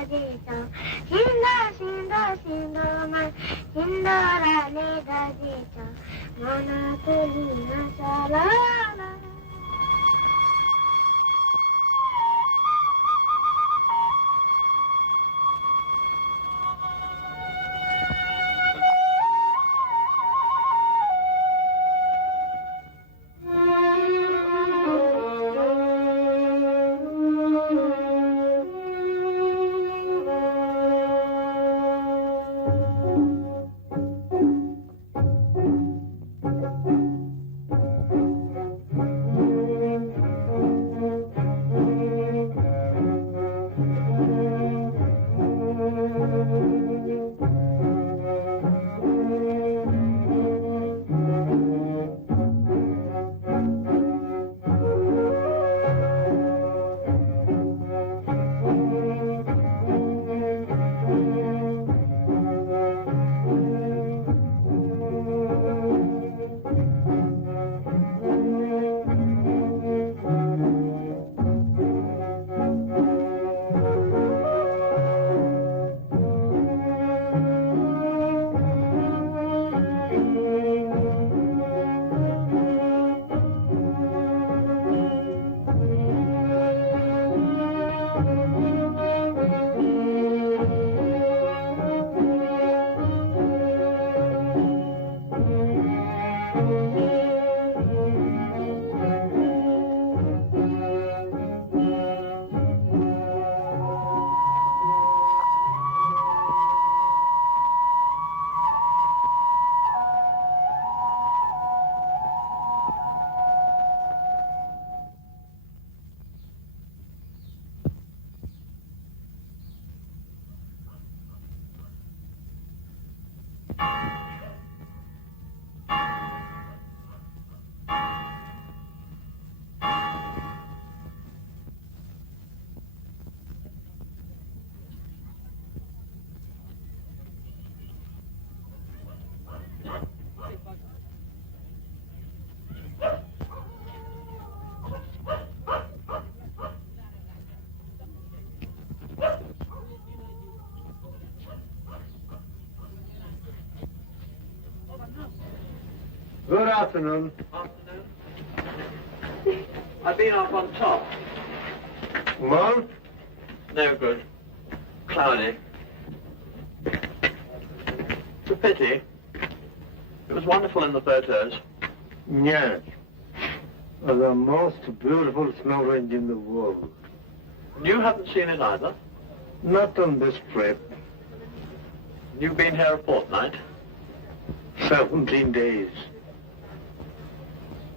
dajecha, hinda hinda hinda man, hinda rane dajecha, mana tulina chalala. Good afternoon. Afternoon. I've been up on top. Well? No good. Cloudy. It's a pity. It was wonderful in the photos. Yes. The most beautiful snow range in the world. You haven't seen it either. Not on this trip. You've been here a fortnight. 17 days.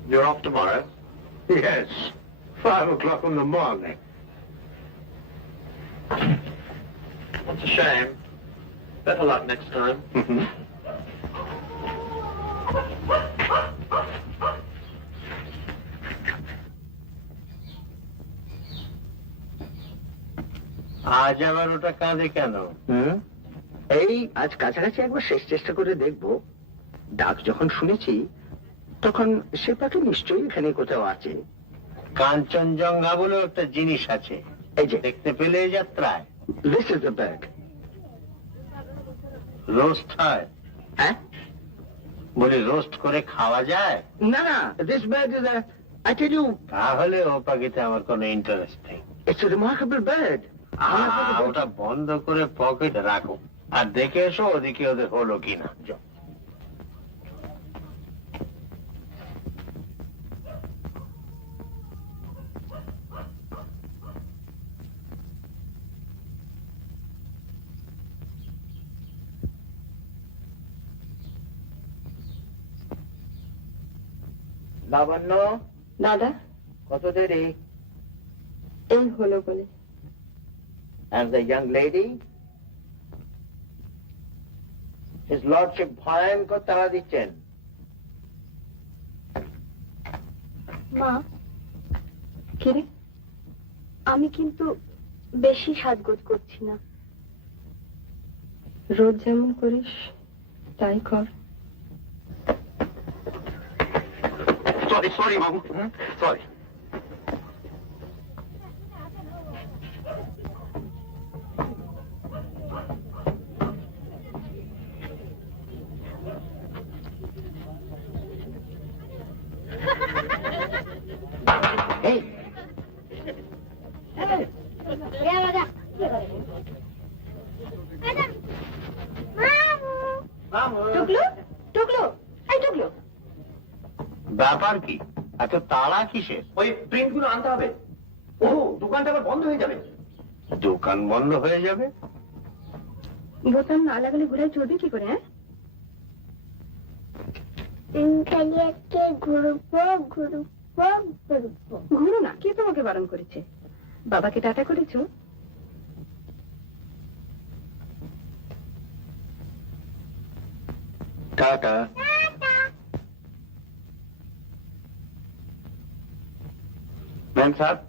You're off tomorrow. Yes. 5 o'clock in the morning. That's a shame. Better luck next time. আজ আবার ওটা কাঁদে কেন? এই আজ কাছাকাছি একবার শেষ চেষ্টা করে দেখবো। ডাক যখন শুনেছি তখন সে পাখি নিশ্চয়ই এখানে কোথাও আছে। কাঞ্চনজঙ্ঘা বলে একটা জিনিস আছে, এই যে দেখতে পেলে এই যাত্রায়। This is the bag. Roast হয়? হ্যাঁ, বলি রোস্ট করে খাওয়া যায়? না না, this bag is I tell you. তাহলে ও পাখিতে আমার কোনো ইন্টারেস্ট নেই। It's a remarkable bird. ওটা বন্ধ করে পকেটে রাখো আর দেখে এসো ওদিকে ওদের হলো কিনা। লাবণ্য, দাদা, কত দেরি? এই হলো বলে। And the young lady? His lordship ভয়ঙ্কর তাড়া দিচ্ছেন। মা, কিরে, আমি কিন্তু বেশি সাজগোজ করছি না। রোজ যেমন করিস তাই কর। Sorry, Mom. Sorry. টুকলো টুকলো এই টুকলো, ব্যাপার কি? এত তাড়া কিসের? ওই প্রিন্টগুলো আনতে হবে। ও দোকানটা আবার বন্ধ হয়ে যাবে। দোকান বন্ধ হয়ে যাবে? বোতাম না লাগালে ঘুরে চলবে কি করে? হ্যাঁ, খালি আজকে ঘুরবো ঘুরবো ঘুরবো। ঘুরো না, কে তোমাকে বারণ করেছে? বাবাকে টাটা করেছো? টাটা। ম্যাম সাহেব,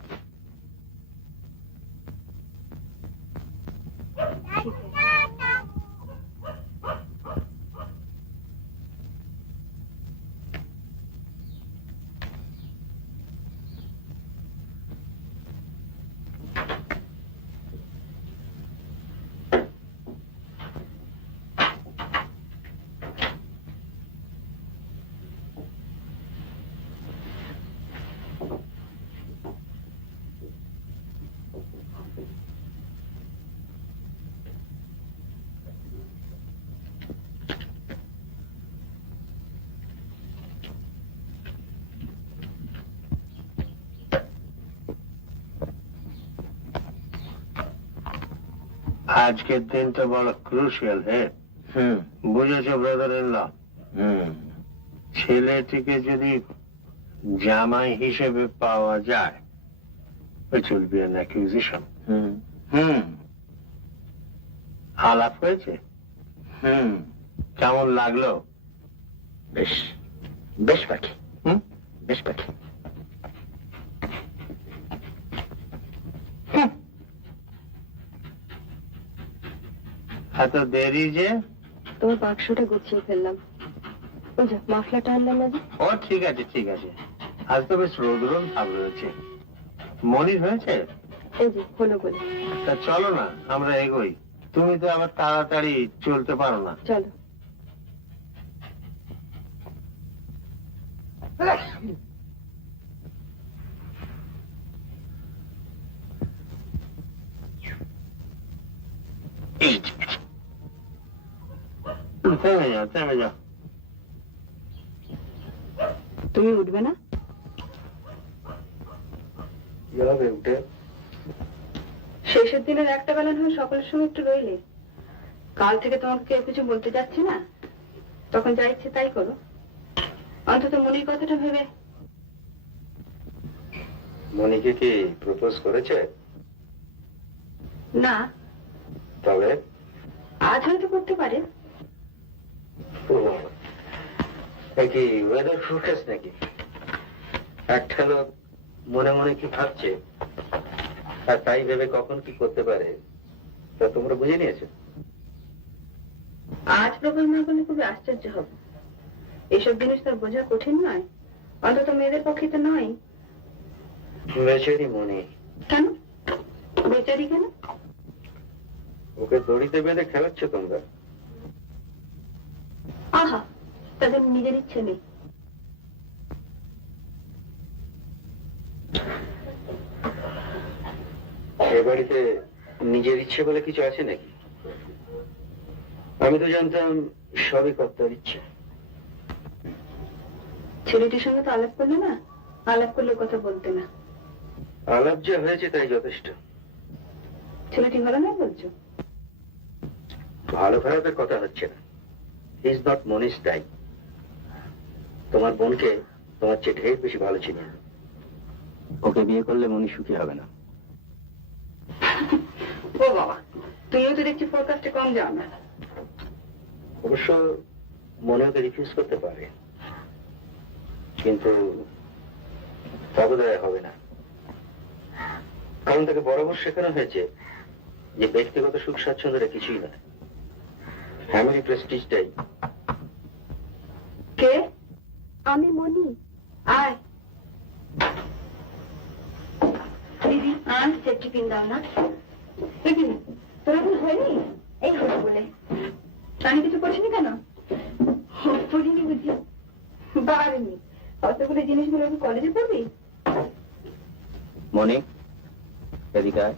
আজকের দিনটা বড় ক্রুশিয়াল। হ্যাঁ, বুঝেছো ব্রাদার ইন ল? ছেলেটিকে যদি জামাই হিসেবে পাওয়া যায়, it will be an acquisition. আলাপ হয়েছে? কেমন লাগলো? বেশ, বেশ পাখি, বেশ পাখি। এত দেরি যে? তোমার বাক্সটা গুছিয়ে ফেললাম। ওই যে মাফলাটা আনলাম না যে। ও ঠিক আছে ঠিক আছে, আজ তো বেশ রোদ ভাব রয়েছে। মনির হয়েছে? এই যে হলো বলে। তা চলো না আমরা এগোই, তুমি তো আবার তাড়াতাড়ি চলতে পারো না। চলো। থেমে যাও থেমে যাও। তুমি উঠবে না? কি হবে উঠে? শেষের দিনের একটা বেলা হয়ে সকলের সঙ্গে একটু রইলে, কাল থেকে তোমাকে কেউ কিছু বলতে যাচ্ছে না, তখন যা ইচ্ছে তাই করো। অন্তত মনির কথাটা ভেবে। মনিকে কি প্রপোজ করেছে? না, তবে আজ হয়তো করতে পারে। কি ওয়েদার ফুরকাস্ট নাকি? একটা লোক মনে মনে কি ভাবছে আর তাই ভেবে কখন কি করতে পারে তা তোমরা বুঝে নিয়েছো? আজ প্রপোজ না করলে খুবই আশ্চর্য হব। এসব জিনিস তো বোঝা কঠিন নয়, অন্তত মেয়েদের পক্ষে তো নয়। বেচারি মনি। কেন বেচারি? কেন? ওকে দড়িতে বেঁধে খেলাচ্ছ তোমরা। আহা, তাদের নিজের ইচ্ছে নেই। এ বাড়িতে নিজের ইচ্ছে বলে কিছু আছে নাকি? আমি তো জানতাম সবই কর্তার ইচ্ছে। ছেলেটির সঙ্গে তো আলাপ করলে না, আলাপ করলে কথা বলতে না। আলাপ যা হয়েছে তাই যথেষ্ট। ছেলেটি ভালো নয় বলছো? ভালো খারাপের কথা হচ্ছে না। ইজ নট মনিস টাই। তোমার বোনকে তোমার চেয়ে ঢের বেশি ভালো চিনি। ওকে বিয়ে করলে মনি সুখী হবে না। ও বাবা, তুমিও তো দেখছি ফোরকাস্টে কম যাও না। অবশ্য মনে ওকে রিফিউজ করতে পারে, কিন্তু তবে হবে না। কারণ তাকে বরাবর শেখানো হয়েছে যে ব্যক্তিগত সুখ স্বাচ্ছন্দ্যটা কিছুই নয়, ফ্যামিলি প্রেস্টিজটাই। কে? আমি মনি। আয় দিদি, আয় সেফটি পিন দাও না। দেখিনি তোর এখন হয়নি? এই হলো বলে আমি কিছু করিসনি কেন? পড়িনি বুঝি? বাড়েনি অতগুলো জিনিসগুলো কলেজে পড়বি? মনি এদিকে আয়।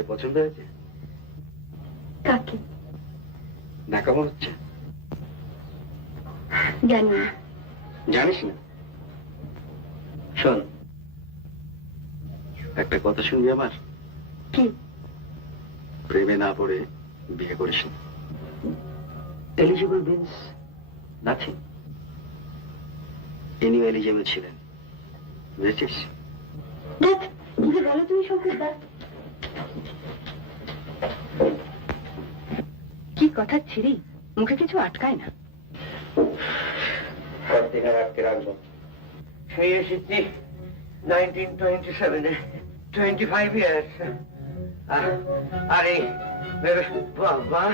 মেয়েকে পছন্দ হয়েছে? কাকে? ন্যাকামো হচ্ছে? জানি না। জানিস না? শোন, একটা কথা শুনবি আমার? কি? প্রেমে না পড়ে বিয়ে করিস না। Eligible means nothing. ইনিও এলিজিবল ছিলেন, বুঝেছিস? দেখ, কি যে বলো তুমি শঙ্করদা। কি কথা ছিরি, মুখে কিছু আটকায় না। কতদিন আর আটকে রাখবো? সেই এসেছি 1927-এ, 25 ইয়ার্স। আরে বাবা,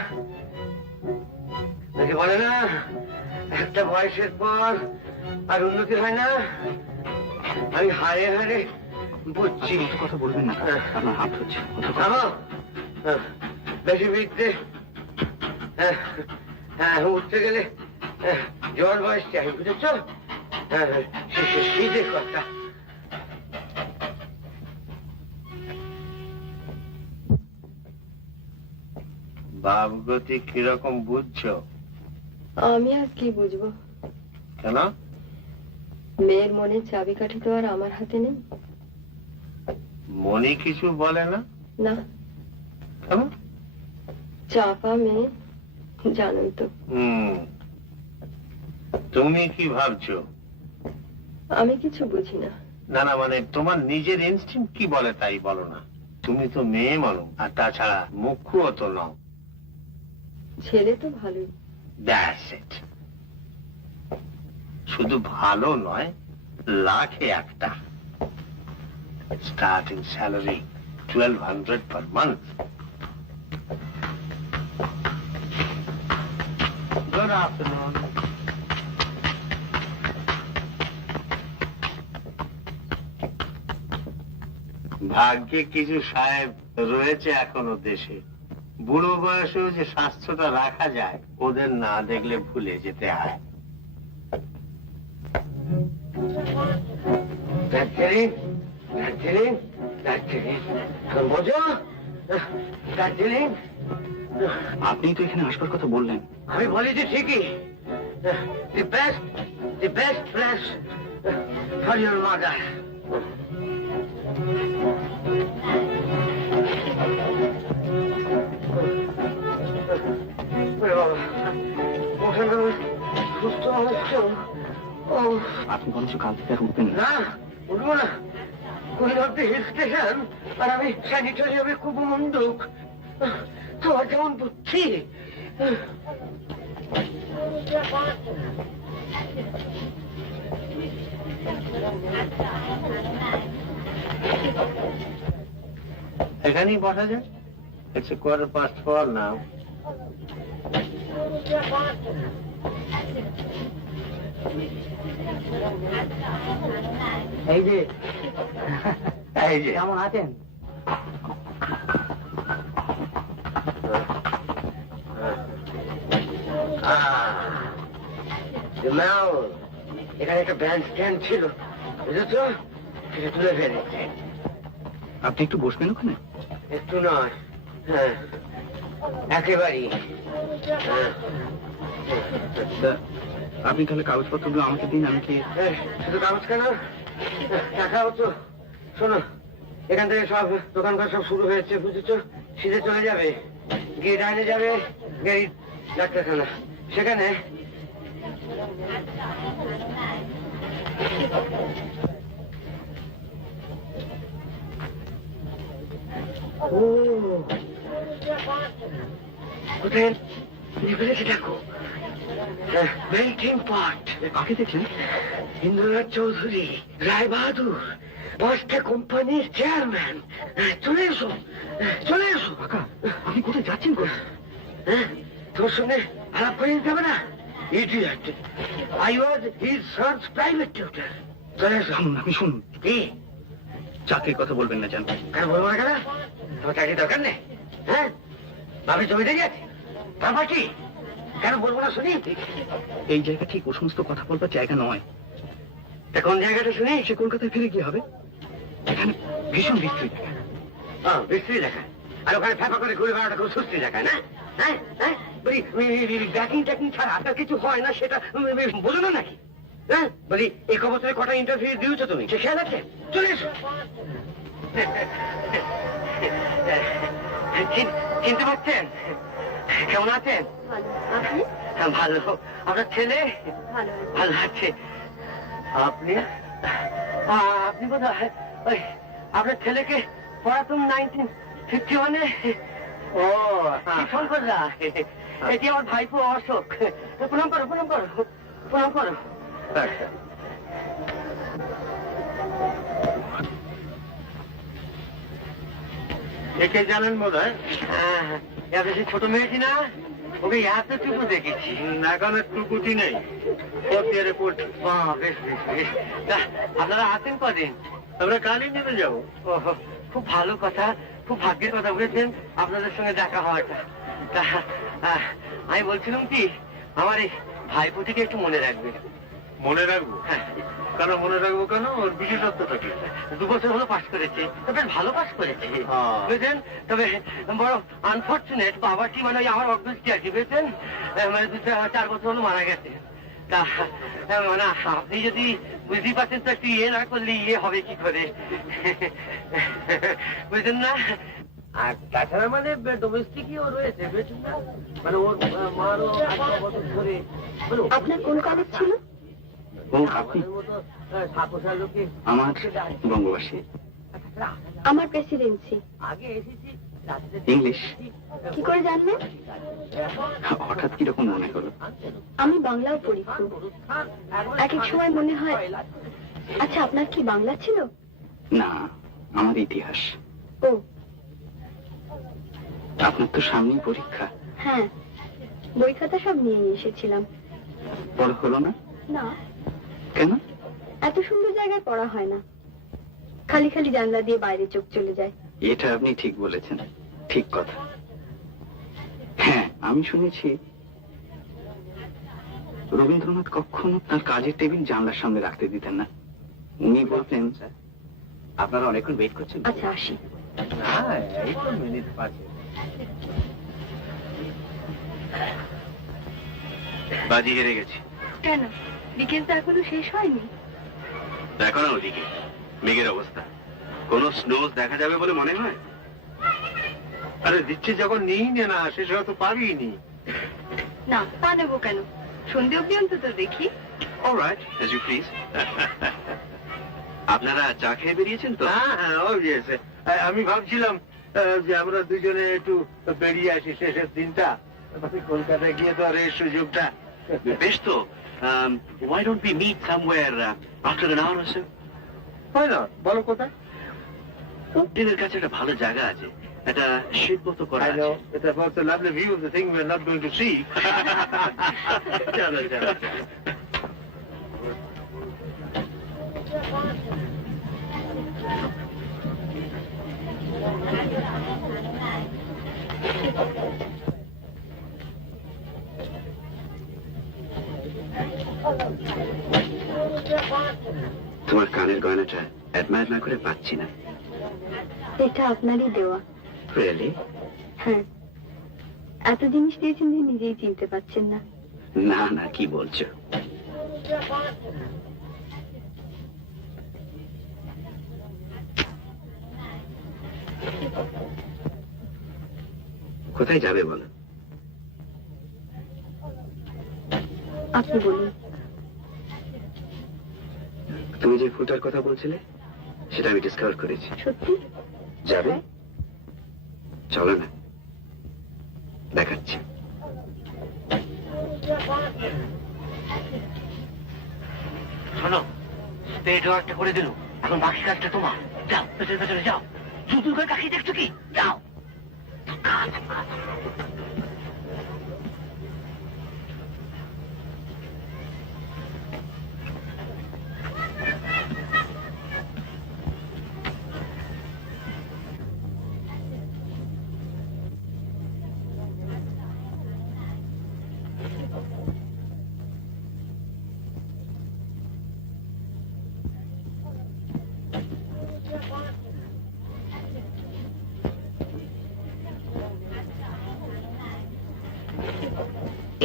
নাকি বলে না একটা বয়সের পর আর উন্নতি হয় না? আমি হারে হারে বুঝছি। কথা বলবেন না, আপনার হাত হচ্ছে। বেশি বিদ্যে উঠতে গেলে জোয়ার বয়স চাই, বুঝেছ? শীতের কথা। ভাবগতি কিরকম বুঝছো? আমি আর কি বুঝবো? কেন? মেয়ের মনের চাবিকাঠি তো আর আমার হাতে নেই। মনে কিছু বলে না? না। কেন? চাপা মেয়ে, জানোই তো। তুমি কি ভাবছো? আমি কিছু বুঝি না। না না, মানে তোমার নিজের ইনস্টিংক্ট কি বলে তাই বলো না। তুমি তো মেয়ে মানুষ, আর তাছাড়া মুখ্যও তো নও। ছেলে তো ভালোই। That's it. শুধু ভালো নয়, লাখে একটা। Starting salary 1200 per month. Good afternoon. ভাগ্যে কিছু সাহেব রয়েছে এখনো দেশে। বুড়ো বয়সেও যে স্বাস্থ্যটা রাখা যায়, ওদের না দেখলে ভুলে যেতে হয়। দার্জিলিং, দার্জিলিং, দার্জিলিং, বোঝো? দার্জিলিং। আপনি তো এখানে আসবার কথা বললেন। আমি বলেছি ঠিকই। The best place for your mother. আপনি বরঞ্চ কাল থেকে আর উঠবেন না। উঠবো না, কুইনহট্টি হিল স্টেশন, আর আমি স্যানিটোরিয়ামে খুব মন্দুক। তোমার যেমন বুদ্ধি। এখানেই বসা যায়। It's a 4:15 now. এই যে কেমন আছেন? এখানে একটা ব্যান্ড স্ট্যান্ড ছিল, বুঝেছো? সেটা তুলে ফেলেছে। আপনি একটু বসবেন ওখানে? একটু নয়, হ্যাঁ, একেবারেই। আপনি তাহলে কাগজপত্রগুলো আমাকে দিন, আমি কি? শুধু কাগজ কেন, টাকাও তো। শোনো, এখান থেকে সব দোকানপাট সব শুরু হয়েছে, বুঝেছো? সিধে চলে যাবে, গিয়ে ডাইনে যাবে গাড়ি ডাক্তারখানা, সেখানে কোথায় দেখো মেল্টিং পট। কাকে দেখছেন? ইন্দ্রনাথ চৌধুরী, রায় বাহাদুর, পাঁচটা কোম্পানির চেয়ারম্যান। চলে এসো, চলে এসো। কাকা, আপনি কোথায় যাচ্ছেন? তোর সঙ্গে আলাপ করে নিতে হবে না? Idiot, I was his son's private tutor. চলে এসো। আপনি শুনুন। কি? চাকরির কথা বলবেন না, জানবেন? কেন বলবো না? কেন? তোমার চাকরির দরকার নেই? হ্যাঁ, ভাবি জমিতে গেছে, তারপর কি? কেন বলবো না শুনি? এই জায়গা ঠিক ও সমস্ত কথা বলবার জায়গা নয়। কোন জায়গাটা শুনি? সে কলকাতায় ফিরে গিয়ে হবে। এখানে ভীষণ বিশ্রী দেখা। বিশ্রী দেখা? আর ওখানে ফেফা করে ঘুরে বেড়াটা খুব সুস্থি দেখায় না? হ্যাঁ হ্যাঁ, বলি ব্যাকিং ট্যাকিং ছাড়া আপনার কিছু হয় না সেটা বলো না নাকি? হ্যাঁ বলি এক বছরে কটা ইন্টারভিউ দিয়েছো তুমি, সে খেয়াল আছে? চলে এসো। চিনতে পারছেন? কেমন আছেন? আপনি? ভালো। আপনার ছেলে? ভালো। ভালো আছে। আপনি আপনি বোধ হয় ওই আপনার ছেলেকে পড়াতুম 1951-এ। ও ফোন করলা? এটি আমার ভাইপো অশোক। প্রণাম করো প্রণাম করো প্রণাম করো। একে জানেন বোধ হয়? ছোট মেয়েটি না, ওকে এতটুকু দেখেছি। এখন একটু কুটি নেই, ফোর্থ ইয়ারে পড়ছি। বেশ বেশ বেশ। তা, আপনারা আছেন কদিন? আমরা কালই নেমে যাবো। ওহো, খুব ভালো কথা, খুব ভাগ্যের কথা বলেছেন আপনাদের সঙ্গে দেখা হওয়াটা। তা, আমি বলছিলাম কি, আমার এই ভাইপোটিকে একটু মনে রাখবে। মনে রাখবো? হ্যাঁ, কেন মনে রাখবো কেন? ওর বিশেষত্বটা কি? 2 বছর হলো পাস করেছে, তো বেশ ভালো পাস করেছে হ্যাঁ। বুঝলেন। তবে বড় আনফর্চুনেট, বাবাটি মানে ওই আমার অভ্যস্তি আর কি, বুঝলেন। মানে 4 বছর হলো মারা গেছে। তা মানে আপনি যদি বুঝতেই পারছেন তো, একটু ইয়ে না করলে ইয়ে হবে কি করে, বুঝলেন না? আর তাছাড়া মানে ডোমেস্টিকও রয়েছে, বুঝলেন না, মানে ওর মারও 8 বছর ধরে। আপনার কোন কলেজ ছিল? আমার বঙ্গবাসী, আমার প্রেসিডেন্সি। আগে এসেছি ইংলিশ কি করে জানলেন? হঠাৎ কিরকম মনে হলো? আমি বাংলাও পড়ি খুব। এক এক সময় মনে হয়। আচ্ছা, আপনার কি বাংলা ছিল? না, আমার ইতিহাস। ও আপনার তো সামনেই পরীক্ষা। হ্যাঁ, বই খাতা সব নিয়ে এসেছিলাম। বড় হলো না না, কেন? এত সুন্দর জায়গায় পড়া হয় না, খালি খালি জানলা দিয়ে বাইরে চোখ চলে যায়। এটা আপনি ঠিক বলেছেন, ঠিক কথা। হ্যাঁ, আমি শুনেছি রবীন্দ্রনাথ কখনো তার কাজের টেবিল জানলার সামনে রাখতে দিতেন না। উনি বলতেন, আপনারা অনেকক্ষণ ওয়েট করছেন। আচ্ছা, আসি। এই তো মিনিট 5। বাজি হেরে গেছি। কেন? বিকেল তো এখনো শেষ হয়নি। দেখো না ওদিকে মেঘের অবস্থা, কোন স্নোজ দেখা যাবে বলে মনে হয়? আরে দিচ্ছে যখন নিই না, শেষ হয়তো পাবিই নি। না, তা নেবো কেন? সন্ধে অব্দি অন্তত দেখি। Alright, as you please. আপনারা চা খেয়ে বেরিয়েছেন তো? হ্যাঁ হ্যাঁ, অবভিয়াস। আমি ভাবছিলাম যে আমরা দুজনে একটু বেরিয়ে আসি শেষের দিনটা, কলকাতায় গিয়ে তো আর এই সুযোগটা। বেশ তো, why don't we meet somewhere after an hour or so? হয় না, বলো কোথায়? উদ্দিনের কাছে একটা ভালো জায়গা আছে, একটা শিল্প তো করা I আছে। know, it's about the lovely view of the thing we're not going to see. চলো চলো। তোমার কানের গয়নাটা অ্যাডমায়ার না করে পাচ্ছি না। এটা আপনারই দেওয়া। রিয়েলি? হ্যাঁ, এত জিনিস দিয়েছেন যে নিজেই চিনতে পারছেন না। না না, কি বলছো? কোথায় যাবে বলো? আপনি বলুন। তুমি যে ফুটার কথা বলছিলে সেটা আমি ডিসকাভার করেছি। সত্যি? যাবে? চলো না, দেখাচ্ছি। শোনো, স্টেজ ওয়ার্কটা করে দিল, এখন বাকি কাজটা তোমার। যাও, পেছনে পেছনে যাও। শুধু করে কাকে দেখছো কি? যাও।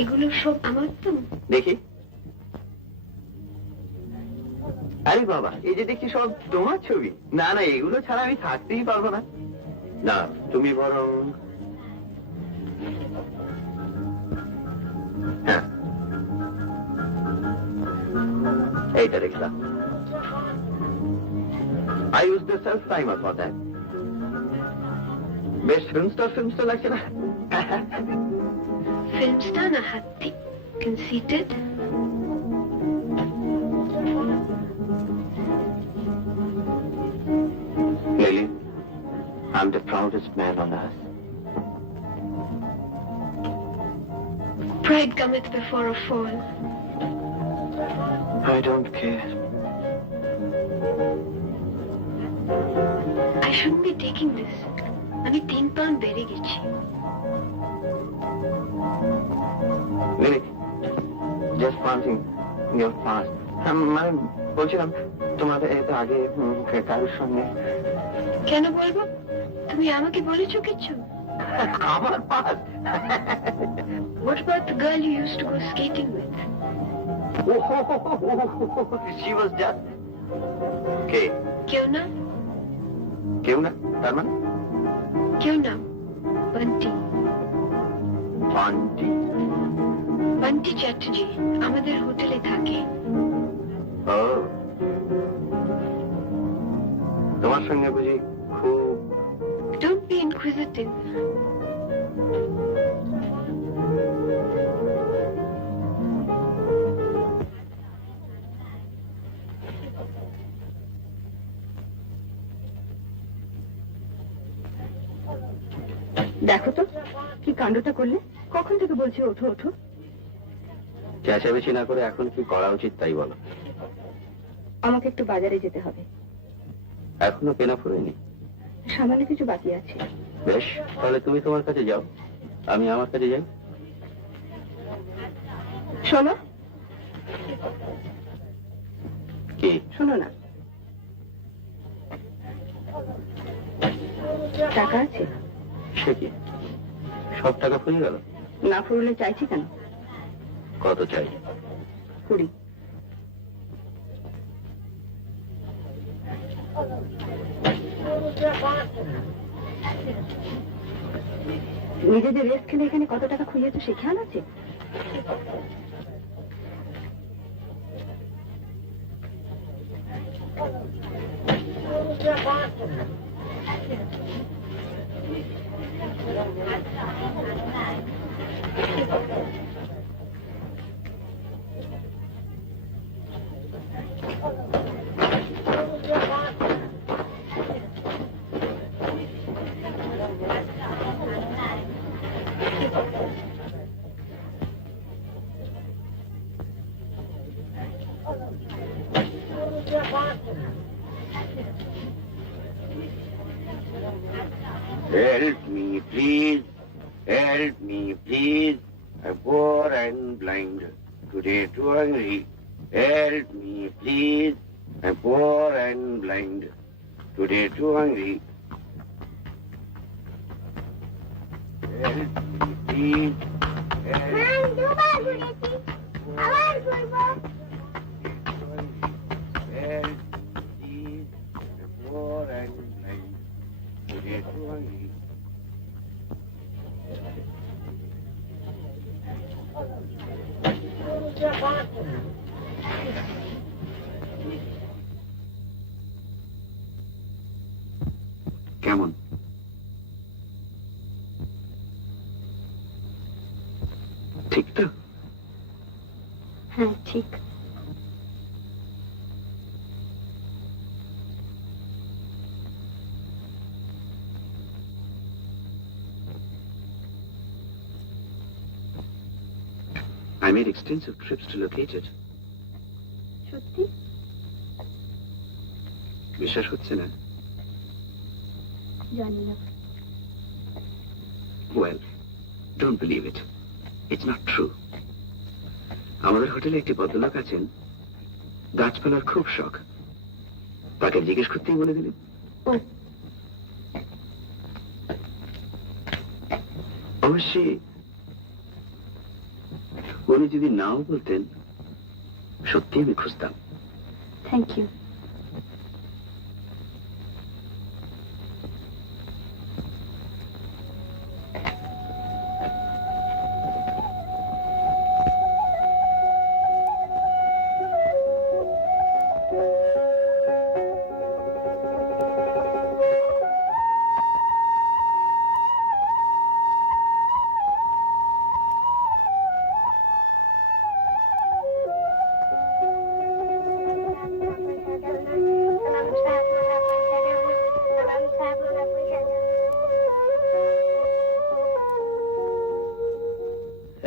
এগুলো সব আমার তো? দেখি। আরে বাবা, এই যে দেখছি সব তোমার ছবি। না না, এগুলো ছাড়া আমি থাকতেই পারবো না। না, তুমি বরং হ্যাঁ এইটা দেখলাম। I use the self timer for that. বেশ ফিল্ম স্টার লাগছে না? ফিল্ম স্টার না হাতি? Conceited? Lily, I'm the proudest man on earth. Pride cometh before a fall. I don't care. I shouldn't be taking this. আমি 3 pound বেড়ে গেছি। Lily, just one thing, your past. মানে বলছিলাম তোমাদের এতে আগে কারোর সঙ্গে। কেন বলবো? তুমি আমাকে বলেছো কিছু? আমার pass. What about the girl you used to go skating with? She was just কে? কেউ না? কেউ না তার মানে? কেউ না, বান্টি। বান্টি? বান্টি চ্যাটার্জি আমাদের হোটেলে থাকে। ও, তোমার সঙ্গে বুঝি খুব? Don't be inquisitive. দেখো তো কি কাণ্ডটা করলে। কখন থেকে বলছি ওঠো ওঠো। চেঁচামেচি না করে এখন কি করা উচিত তাই বলো। আমাকে একটু বাজারে যেতে হবে। এখনো কেনা ফুরেনি? সামান্য কিছু বাকি আছে। বেশ, তাহলে তুমি তোমার কাছে যাও, আমি আমার কাছে যাই। শোনো কি? শোনো না, টাকা আছে? সে কি, সব টাকা ফুরিয়ে গেল? না ফুরলে চাইছি কেন? কত চাই? 20। নিজেদের রেস্ট খেলে এখানে কত টাকা খুঁজেছো সে খেয়াল আছে? Help me, please. Help me, please. I'm poor and blind. Today too hungry. Help me, please. I'm poor and blind. Today too hungry. Help me, please. Help me. Help, please. I'm poor and blind. Today too hungry. কেমন? ঠিক তো? হ্যাঁ ঠিক। I made extensive trips to locate it. সত্যি? বিশ্বাস হচ্ছে না? জানি না। Well, don't believe it. It's not true. আমাদের হোটেলে একটি ভদ্রলোক আছেন, গাছপালার খুব শখ। তাকে জিজ্ঞেস করতেই বলে দিলেন। ও অবশ্যই উনি যদি নাও বলতেন, সত্যি আমি খুঁজতাম। Thank you.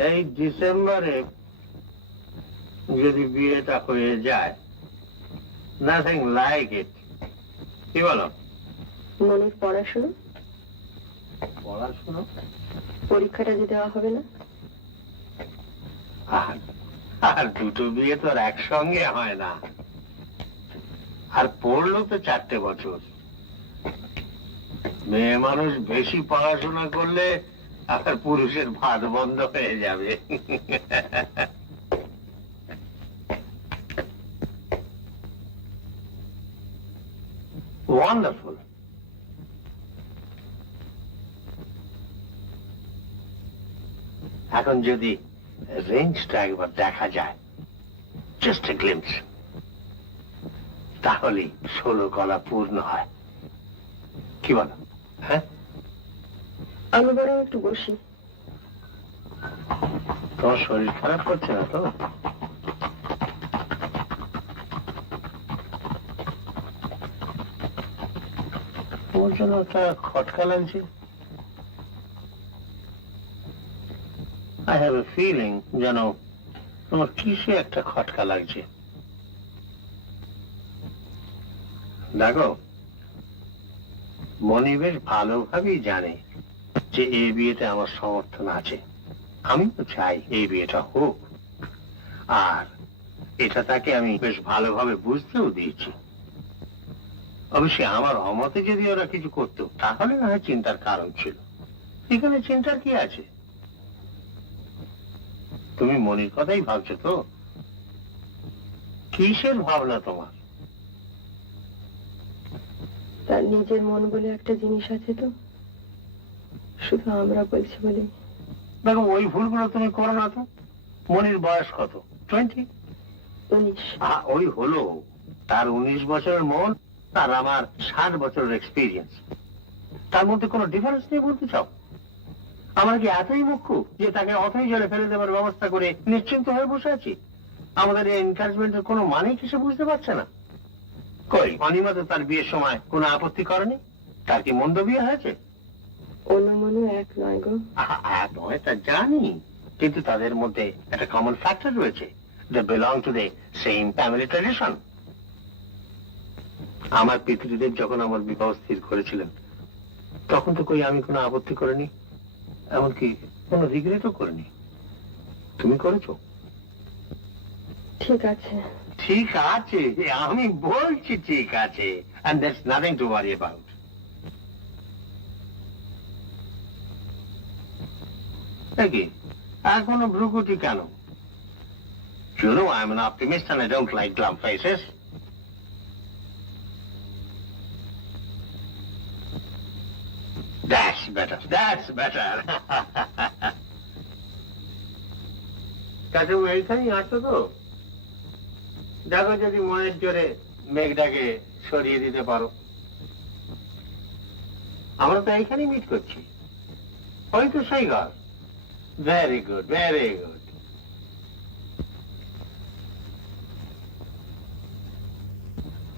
এই ডিসেম্বরে যদি বিয়েটা হয়ে যায়, নাথিং লাইক ইট। কি বলো? মনির পড়াশোনা, পড়াশোনা পরীক্ষাটা যে দেওয়া হবে না। আর দুটো বিয়ে তো আর একসঙ্গে হয় না। আর পড়লো তো 4টে বছর। মেয়ে মানুষ বেশি পড়াশোনা করলে আর পুরুষের ভাত বন্ধ হয়ে যাবে। ওয়ান্ডারফুল। এখন যদি রেঞ্জটা একবার দেখা যায়, জাস্ট এ গ্লিম্পস, তাহলে 16 কলা পূর্ণ হয়। কি বলো? হ্যাঁ, আমি বরং একটু বসি। তোমার শরীর খারাপ করছে না তো? তোমার জন্য একটা খটকা লাগছে। আই হ্যাভ এ ফিলিং যেন তোমার কিসে একটা খটকা লাগছে। দেখো, মনি বেশ ভালোভাবেই জানে যে এই বিয়েতে আমার সমর্থন আছে। আমি তো চাই এই বিয়েটা হোক, আর এটা তাকে আমি বেশ ভালোভাবে বুঝতেও দিয়েছি। অবশ্যই আমার অমতে যদি ওরা কিছু করতো, তাহলে না হয় চিন্তার কারণ ছিল। এখানে চিন্তার কি আছে? তুমি মনির কথাই ভাবছো তো? কিসের ভাবনা তোমার? তার নিজের মন বলে একটা জিনিস আছে তো, শুধু আমরা বলছি বলে। দেখো, ওই ভুলগুলো তুমি করো না তো। মনির বয়স কত? 20? 19। ওই হলো, তার 19 বছরের মন আর আমার 60 বছরের এক্সপিরিয়েন্স। তার মধ্যে কোনো ডিফারেন্স নেই বলতে চাও? আমরা কি এতই মুখ্য যে তাকে অথই জলে ফেলে দেওয়ার ব্যবস্থা করে নিশ্চিন্ত হয়ে বসে আছি? আমাদের এই এনকারেজমেন্টের কোনো মানেই কিছু বুঝতে পারছে না। কই, অনিমা তো তার বিয়ের সময় কোনো আপত্তি করেনি। তার কি মন্দ বিয়ে হয়েছে? অন্য মনে এক নয় গো। নয় তা জানি, কিন্তু তাদের মধ্যে একটা কমন ফ্যাক্টর রয়েছে। They belong to the same family tradition. আমার পিতৃদেব যখন আমার বিবাহ স্থির করেছিলেন, তখন তো কই আমি কোনো আপত্তি করিনি, এমনকি কোনো রিগ্রেটও করিনি। তুমি করেছো? ঠিক আছে। ঠিক আছে, আমি বলছি ঠিক আছে, and there's nothing to worry about. কি এখনো ভ্রুকুটি কেন? You know I'm an optimist and I don't like glum faces. That's better, that's better. কাছে এইখানেই আছো তো? দেখো যদি মনের জোরে মেঘটাকে সরিয়ে দিতে পারো। আমরা তো এইখানেই মিট করছি। হয়তো সেই ঘর। Very good, very good.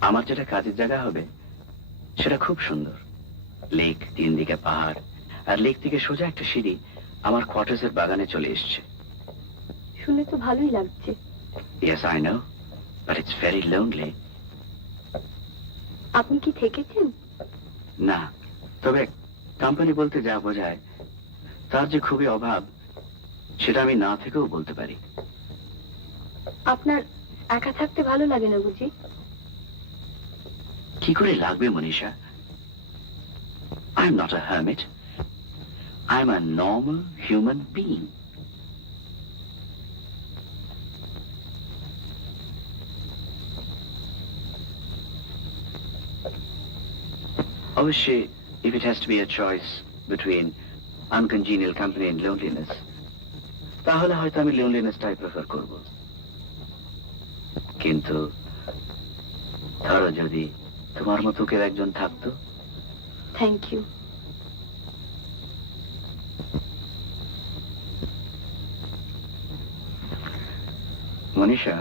আমার যেটা কাজের জায়গা হবে সেটা খুব সুন্দর। লেক, 3 দিকে পাহাড়, আর লেক থেকে সোজা একটা সিঁড়ি আমার কোয়ার্টার্সের বাগানে চলে এসছে। শুনে তো ভালোই লাগছে। Yes, I know, but it's very lonely. আপনি কি থেকেছেন? না, তবে কোম্পানি বলতে যা বোঝায় তার যে খুবই অভাব, সেটা আমি না থেকেও বলতে পারি। আপনার একা থাকতে ভালো লাগে না বুঝি? কি করে লাগবে Manisha? I'm not a hermit. I'm a normal human being. অবশ্যই if it has to be a choice between uncongenial company and loneliness, তাহলে হয়তো আমি লোনলিনেসটাই প্রেফার করব। কিন্তু ধরো যদি তোমার মতো কেউ একজন থাকতো। Thank you. মনীষা,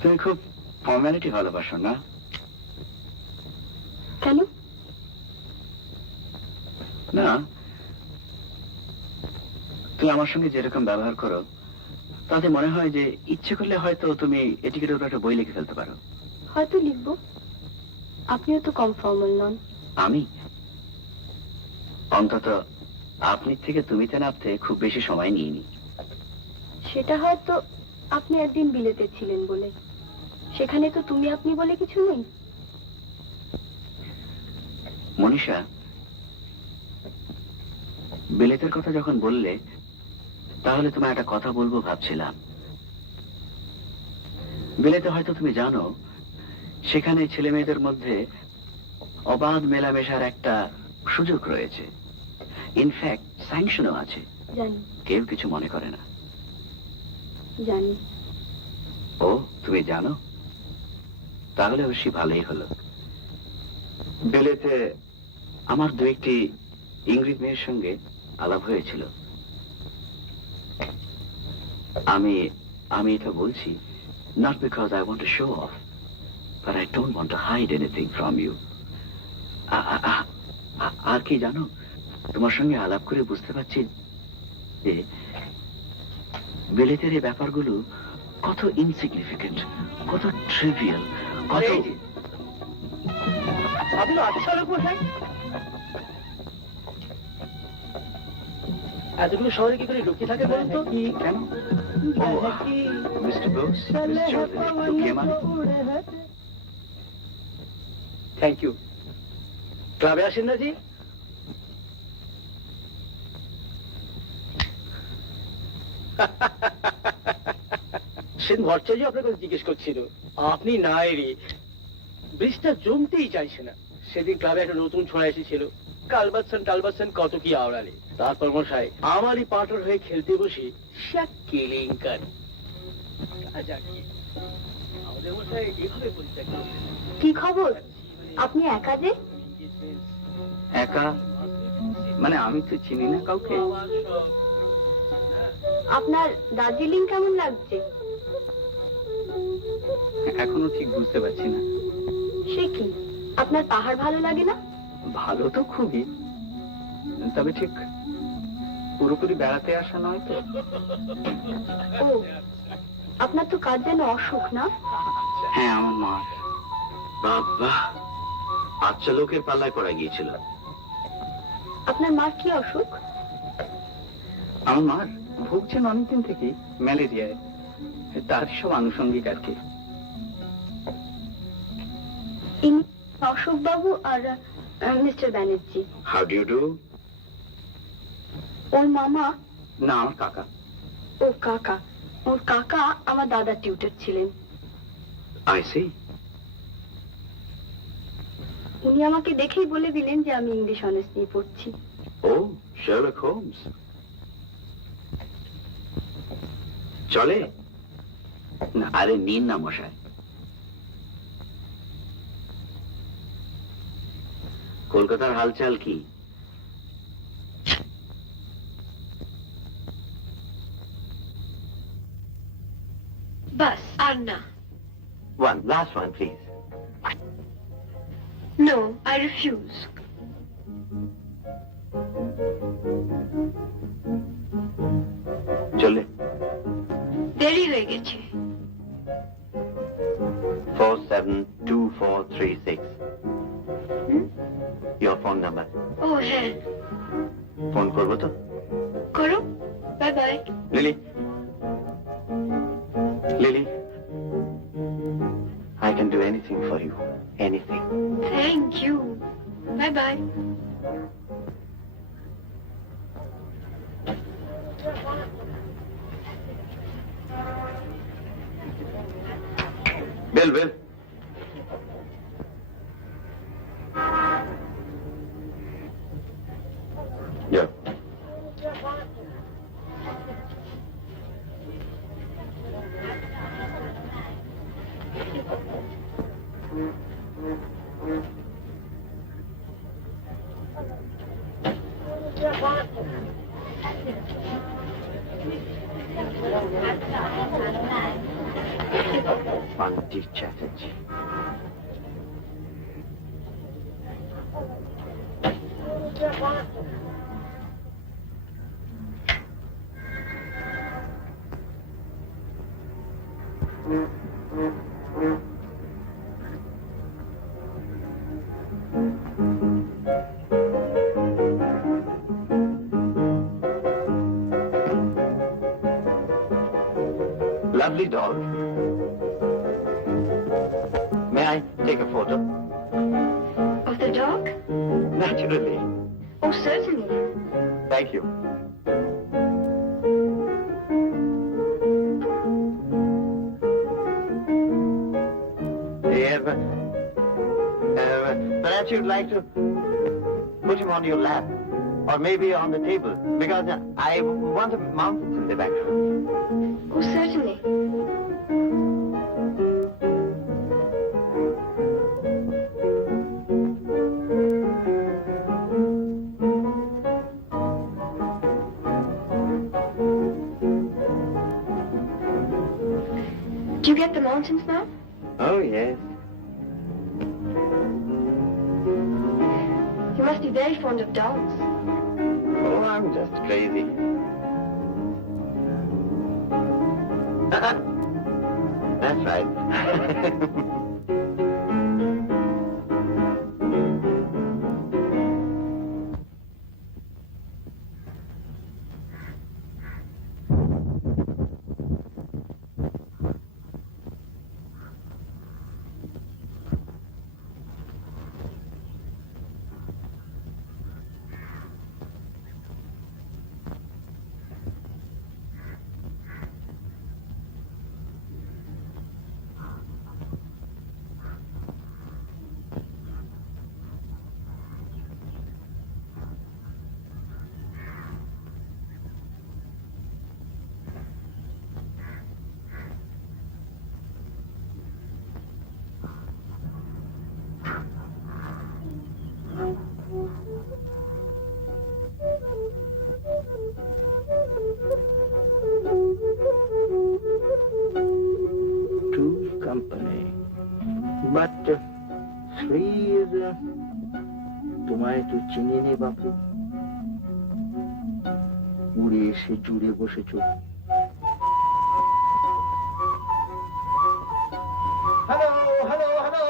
তুমি খুব ফর্মালিটি ভালোবাসো না? কেন? না, তুমি আমার সঙ্গে যেরকম ব্যবহার করো তাতে মনে হয় যে ইচ্ছে করলে হয়তো তুমি এটিকেটের উপর একটা বই লিখে ফেলতে পারো। হয়তো লিখবো। আপনিও তো কম ফর্মাল নন। আমি অন্তত আপনি থেকে তুমিতে নামতে খুব বেশি সময় নিইনি। সেটা হয়তো আপনি একদিন বিলেতে ছিলেন বলে। সেখানে তো তুমি আপনি বলে কিছু নেই। মনীষা, বিলেতের কথা যখন বললে তাহলে তোমার একটা কথা বলবো ভাবছিলাম। বিলেতে হয়তো তুমি জানো সেখানে ছেলে মেয়েদের মধ্যে অবাধ মেলামেশার একটা সুযোগ রয়েছে, ইনফ্যাক্ট স্যাংশনও আছে। জানি। কেউ কিছু মনে করে না। জানি। ও, তুমি জানো? তাহলে অবশ্যই ভালোই হলো। বিলেতে আমার দু একটি ইংরেজ মেয়ের সঙ্গে আলাপ হয়েছিল। আমি এটা বলছি not because I want to show off, but I don't want to hide anything from you. আর কি জানো, তোমার সঙ্গে আলাপ করে বুঝতে পারছি যে বিলেতের এই ব্যাপারগুলো কত ইনসিগনিফিকেন্ট, কত ট্রিভিয়াল, কত। আপনি আচ্ছা লোক মশাই, এতটুকু শহরে কি করে লুকিয়ে থাকে বলুন তো? কেন? মিস্টার বোস, লুকিয়ে মানে? Thank you. ক্লাবে আসেন না জি? সেদিন ভট্টাচার্য আপনার কথা জিজ্ঞেস করছিল, আপনি নাই রে। ব্রিজটা জমতেই চাইছে না। সেদিন ক্লাবে একটা নতুন ছোঁয়া এসেছিল, কালবাসন কত কি আওড়ালে। তারপর মশাই আমারই পার্টনার হয়ে খেলতে বসে সে কেলেঙ্কারি। আমাদের মশাই এভাবে পরিত্যাগ করলেন। কি খবর? আপনি একা যে? একা মানে আমি তো চিনি না কাউকে। আপনার দার্জিলিং কেমন লাগছে? এখনো ঠিক বুঝতে পারছি না। সে কি, আপনার পাহাড় ভালো লাগে না? ভালো তো খুবই, তবে ঠিক পুরোপুরি বেড়াতে আসা নয় তো। ও, আপনার তো কাজ যেন অসুখ না? হ্যাঁ, আমার মা। বাবা, বাচ্চা লোকের পাল্লায় পড়া গিয়েছিল। আপনার মার কি অসুখ? আমার মার ভুগছেন অনেকদিন থেকে ম্যালেরিয়ায়, তার সব আনুষঙ্গিক আর কি। অশোক বাবু আর mister Banerjee. How do you do? ওর মামা? না, আমার কাকা। ও কাকা। ওর কাকা আমার দাদার টিউটর ছিলেন। I see. উনি আমাকে দেখেই বলে দিলেন যে আমি ইংলিশ অনার্স নিয়ে পড়ছি। ও, শার্লক হোমস। চলে না? আরে নিন না মশাই। কলকাতার হালচাল কি? বাস আর না। One, last one, please. No, I refuse. চলে। দেরি হয়ে গেছে। 472436. Your phone number. ও হ্যাঁ, ফোন করবো তো? করো। Bye bye. Lily, Lily, I can do anything for you. Anything. Thank you. Bye bye. বেল, বেল। Bunty Chatterjee. Lovely dog. May I take a photo? Of the dog? Naturally. Oh, certainly. Thank you. Yeah, but, perhaps you'd like to put him on your lap, or maybe on the table, because I want to mount it in the back room. Oh, certainly. Do you get the mountains now? Oh, yes. You must be very fond of dogs. Oh, I'm just crazy. That's right. Two company, but three is তোমায় তো চিনি নে বাপু, উড়ে এসে জুড়ে বসেছো। Hello hello hello,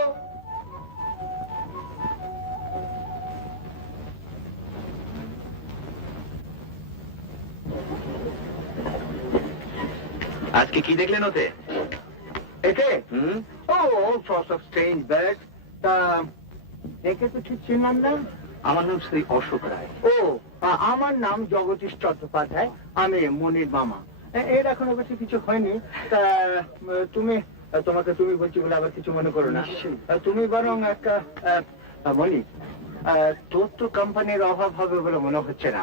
আজকে কি দেখলেন ওতে? এতে all sorts of strange birds. তা একে তো ঠিক চিনলাম না। আমার নাম শ্রী অশোক রায়। ও, আমার নাম জগদীশ চট্টোপাধ্যায়, আমি মনির মামা। এর এখন অবশ্য কিছু হয়নি। তা তোমাকে তুমি বলছি বলে আবার কিছু মনে করো না। তুমি বরং একটা মনি, তোর তো কোম্পানির অভাব হবে বলে মনে হচ্ছে না।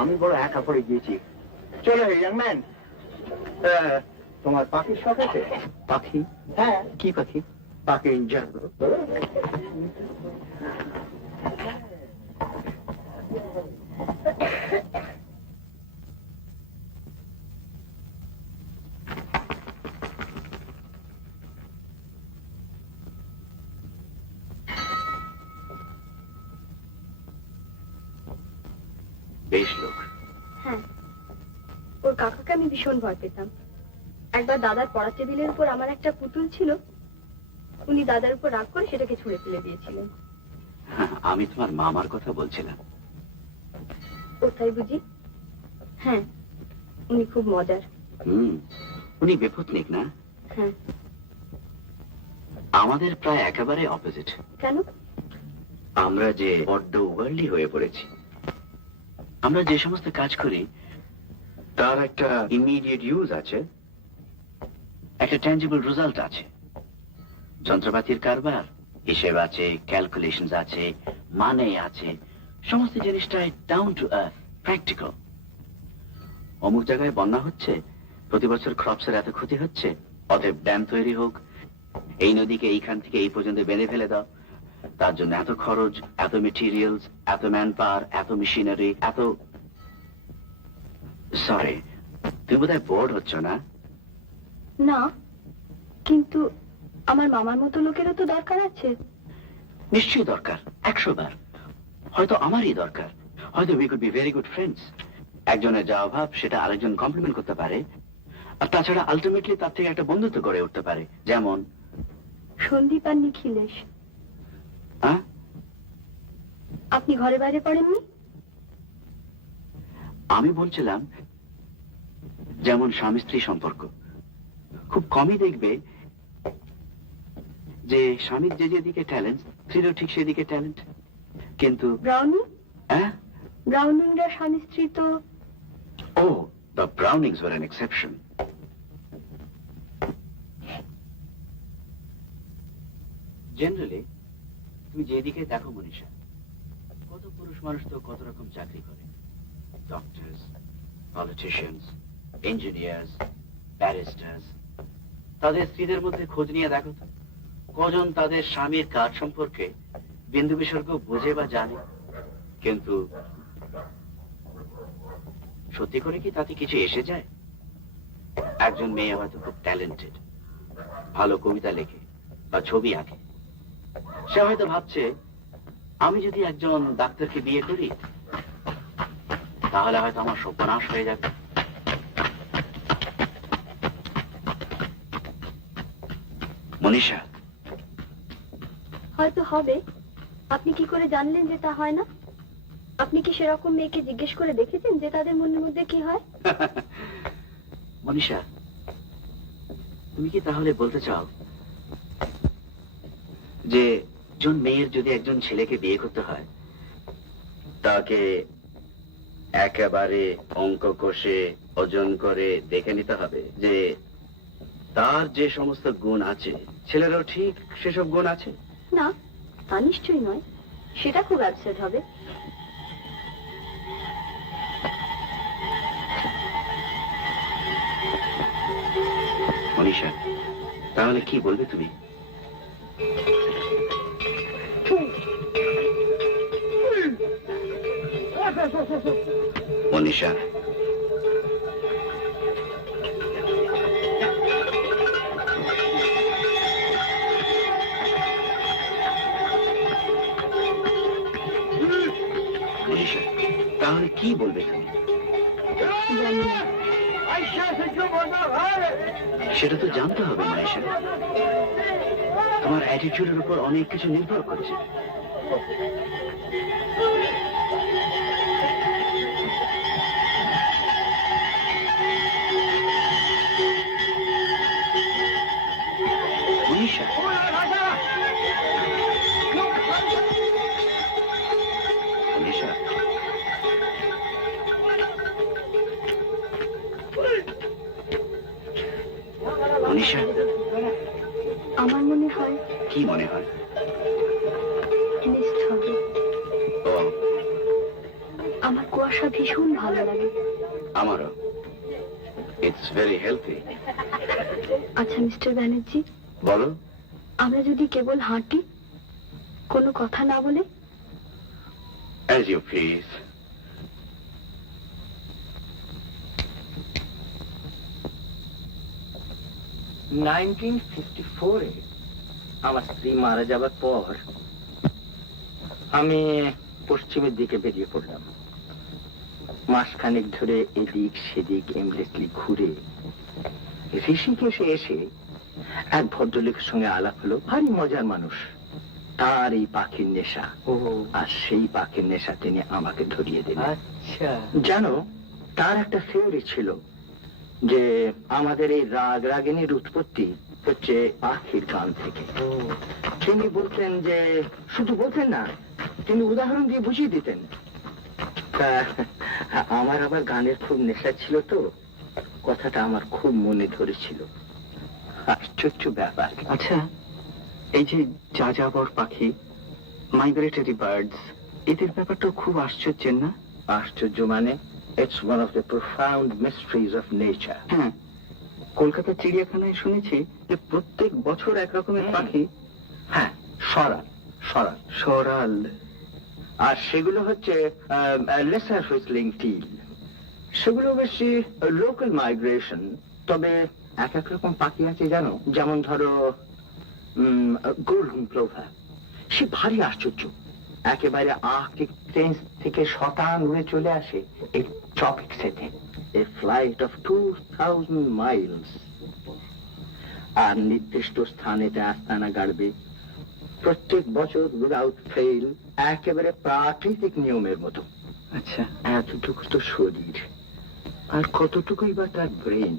আমি বড় একা পড়ে গিয়েছি। চলো ইয়াং ম্যান, তোমার পাখির শখ আছে? পাখি? হ্যাঁ। কি পাখি? পাখি ইঞ্জান। বেশ লোক। হ্যাঁ, ওর কাকাকে আমি ভীষণ ভয় পেতাম। একবার দাদার পড়া টেবিলের উপর আমার একটা পুতুল ছিল, উনি দাদার উপর রাগ করে সেটাকে ছুঁড়ে ফেলে দিয়েছিলেন। আমি তোমার মামার কথা বলছিলাম। কোথায় বুঝি? হ্যাঁ, উনি খুব মজার। উনি বেপত্নিক না? হ্যাঁ। আমাদের প্রায় একেবারে অপোজিট। কেন? আমরা যে বড্ড ওয়ার্ল্ডলি হয়ে পড়েছি। আমরা যে সমস্ত কাজ করি তার একটা ইমিডিয়েট ইউজ আছে, একটা ট্যাঞ্জিবল রেজাল্ট আছে। যন্ত্রপাতির কারবার, হিসেব আছে, ক্যালকুলেশন আছে, মানে আছে, সমস্ত জিনিসটাই ডাউন টু আর্থ, প্র্যাকটিক্যাল। অমুক জায়গায় বন্যা হচ্ছে, প্রতি বছর ক্রপসের এত ক্ষতি হচ্ছে, অতএব ড্যাম তৈরি হোক, এই নদীকে এইখান থেকে এই পর্যন্ত বেঁধে ফেলে দাও, তার জন্য এত খরচ, এত মেটেরিয়ালস, এত ম্যান পাওয়ার, এত মেশিনারি, এত... সরি, তুমি বোধহয় বোর্ড হচ্ছ না? না, কিন্তু আমার মামার মতো লোকেরও তো দরকার আছে। নিশ্চয়ই দরকার, 100 বার। হয়তো আমারই দরকার, হয়তো we could be very good friends. একজনের যা অভাব সেটা আরেকজন কমপ্লিমেন্ট করতে পারে, আর তাছাড়া আলটিমেটলি তার থেকে একটা বন্ধুত্ব গড়ে উঠতে পারে। যেমন সন্দীপ আর নিখিলেশ। হ্যাঁ, আপনি ঘরে বাইরে পড়েননি? আমি বলছিলাম যেমন স্বামী স্ত্রী সম্পর্ক, খুব কমই দেখবে যে স্বামীর যে যেদিকে ট্যালেন্ট, স্ত্রীরও ঠিক সেদিকে ট্যালেন্ট। কিন্তু ব্রাউনি? হ্যাঁ, ব্রাউনিংরা স্বামী স্ত্রী তো... ও, the Brownings were an exception. Generally তুমি যেদিকে দেখো মনীষা, কত পুরুষ মানুষ তো কত রকম চাকরি করে। Doctors, politicians, engineers, barristers. তাদের স্ত্রীদের মধ্যে খোঁজ নিয়ে দেখো তো, কজন তাদের স্বামীর কাজ সম্পর্কে বিন্দু বিসর্গ বোঝে বা জানে। কিন্তু সত্যি করে কি তাতে কিছু এসে যায়? একজন মেয়ে হয়তো খুব ট্যালেন্টেড, ভালো কবিতা লেখে বা ছবি আঁকে। সে হয়তো ভাবছে, আমি যদি একজন ডাক্তারকে বিয়ে করি তাহলে হয়তো আমার সর্বনাশ হয়ে যাবে। মনীষা, হয়তো হবে। আপনি কি করে জানলেন যে তা হয় না? আপনি কি সেরকম মেয়েকে জিজ্ঞেস করে দেখেছেন যে তাদের মনের মধ্যে কি হয়? মনীষা, তুমি কি তাহলে বলতে চাও যে একজন মেয়ের যদি একজন ছেলেকে বিয়ে করতে হয়, তাকে একেবারে অঙ্ক কষে ওজন করে দেখে নিতে হবে যে তার যে সমস্ত গুণ আছে ছেলেরও ঠিক সেসব গুণ আছে? না, তা নিশ্চয়ই নয়। সেটা খুব অ্যাবসার্ড হবে। মনীষা, তাহলে কি বলবে তুমি? মনীষা, মনীষা, তাহলে কি বলবে তুমি? জানি না। সেটা তো জানতে হবে মনীষা। তোমার অ্যাটিটিউডের উপর অনেক কিছু নির্ভর করছে। মনীষা, মনীষা, মনীষা, আমার মনে হয় কি মনে হয়? মিসড হবে। ও, আমার কুয়াশা ভীষণ ভালো লাগে। আমারও। It's very healthy. আচ্ছা মিস্টার ব্যানার্জি, বলো। আমরা যদি কেবল হাঁটি, কোনো কথা না বলে? As you please. আমার স্ত্রী মারা যাবার পর আমি পশ্চিমের দিকে বেরিয়ে পড়লাম। মাসখানেক ধরে এদিক সেদিক এমলেটলি ঘুরে ঋষিকেশে এসে এক ভদ্রলোকের সঙ্গে আলাপ হলো। ভারী মজার মানুষ। তার এই পাখির নেশা, আর সেই পাখির নেশা তিনি আমাকে ধরিয়ে দিলেন। আচ্ছা, জানো, তার একটা থিওরি ছিল যে আমাদের এই রাগ রাগিনীর উৎপত্তি হচ্ছে পাখির গান থেকে। তিনি বলতেন যে, শুধু বলতেন না, তিনি উদাহরণ দিয়ে বুঝিয়ে দিতেন। আমার আবার গানের খুব নেশা ছিল তো, কথাটা আমার খুব মনে ধরেছিল। আশ্চর্য ব্যাপার। আচ্ছা, এই যে যাযাবর পাখি, মাইগ্রেটরি বার্ডস, এদের ব্যাপারটা খুব আশ্চর্যের না? আশ্চর্য মানে, it's one of the profound mysteries of nature. হ্যাঁ, কলকাতা চিড়িয়াখানায় শুনেছি যে প্রত্যেক বছর এক রকমের পাখি। হ্যাঁ, সরাল সরাল সরাল। আর সেগুলো হচ্ছে লেসার হুইসলিং টিল। সেগুলো বেশি লোকাল মাইগ্রেশন। তবে এক এক রকম পাখি আছে জানো, যেমন ধরো গোল্ডেন প্লোভার। সে ভারী আশ্চর্য, একেবারে আর্কটিক রেঞ্জ থেকে শতান উড়ে চলে আসে এই ট্রপিক সেটে, এ ফ্লাইট অফ 2000 মাইলস। আর নির্দিষ্ট স্থানে আস্তানা গাড়বে প্রত্যেক বছর উইদাউট ফেল, একেবারে প্রাকৃতিক নিয়মের মতো। আচ্ছা, এতটুকু তো শরীর, আর কতটুকুই বা তার ব্রেন।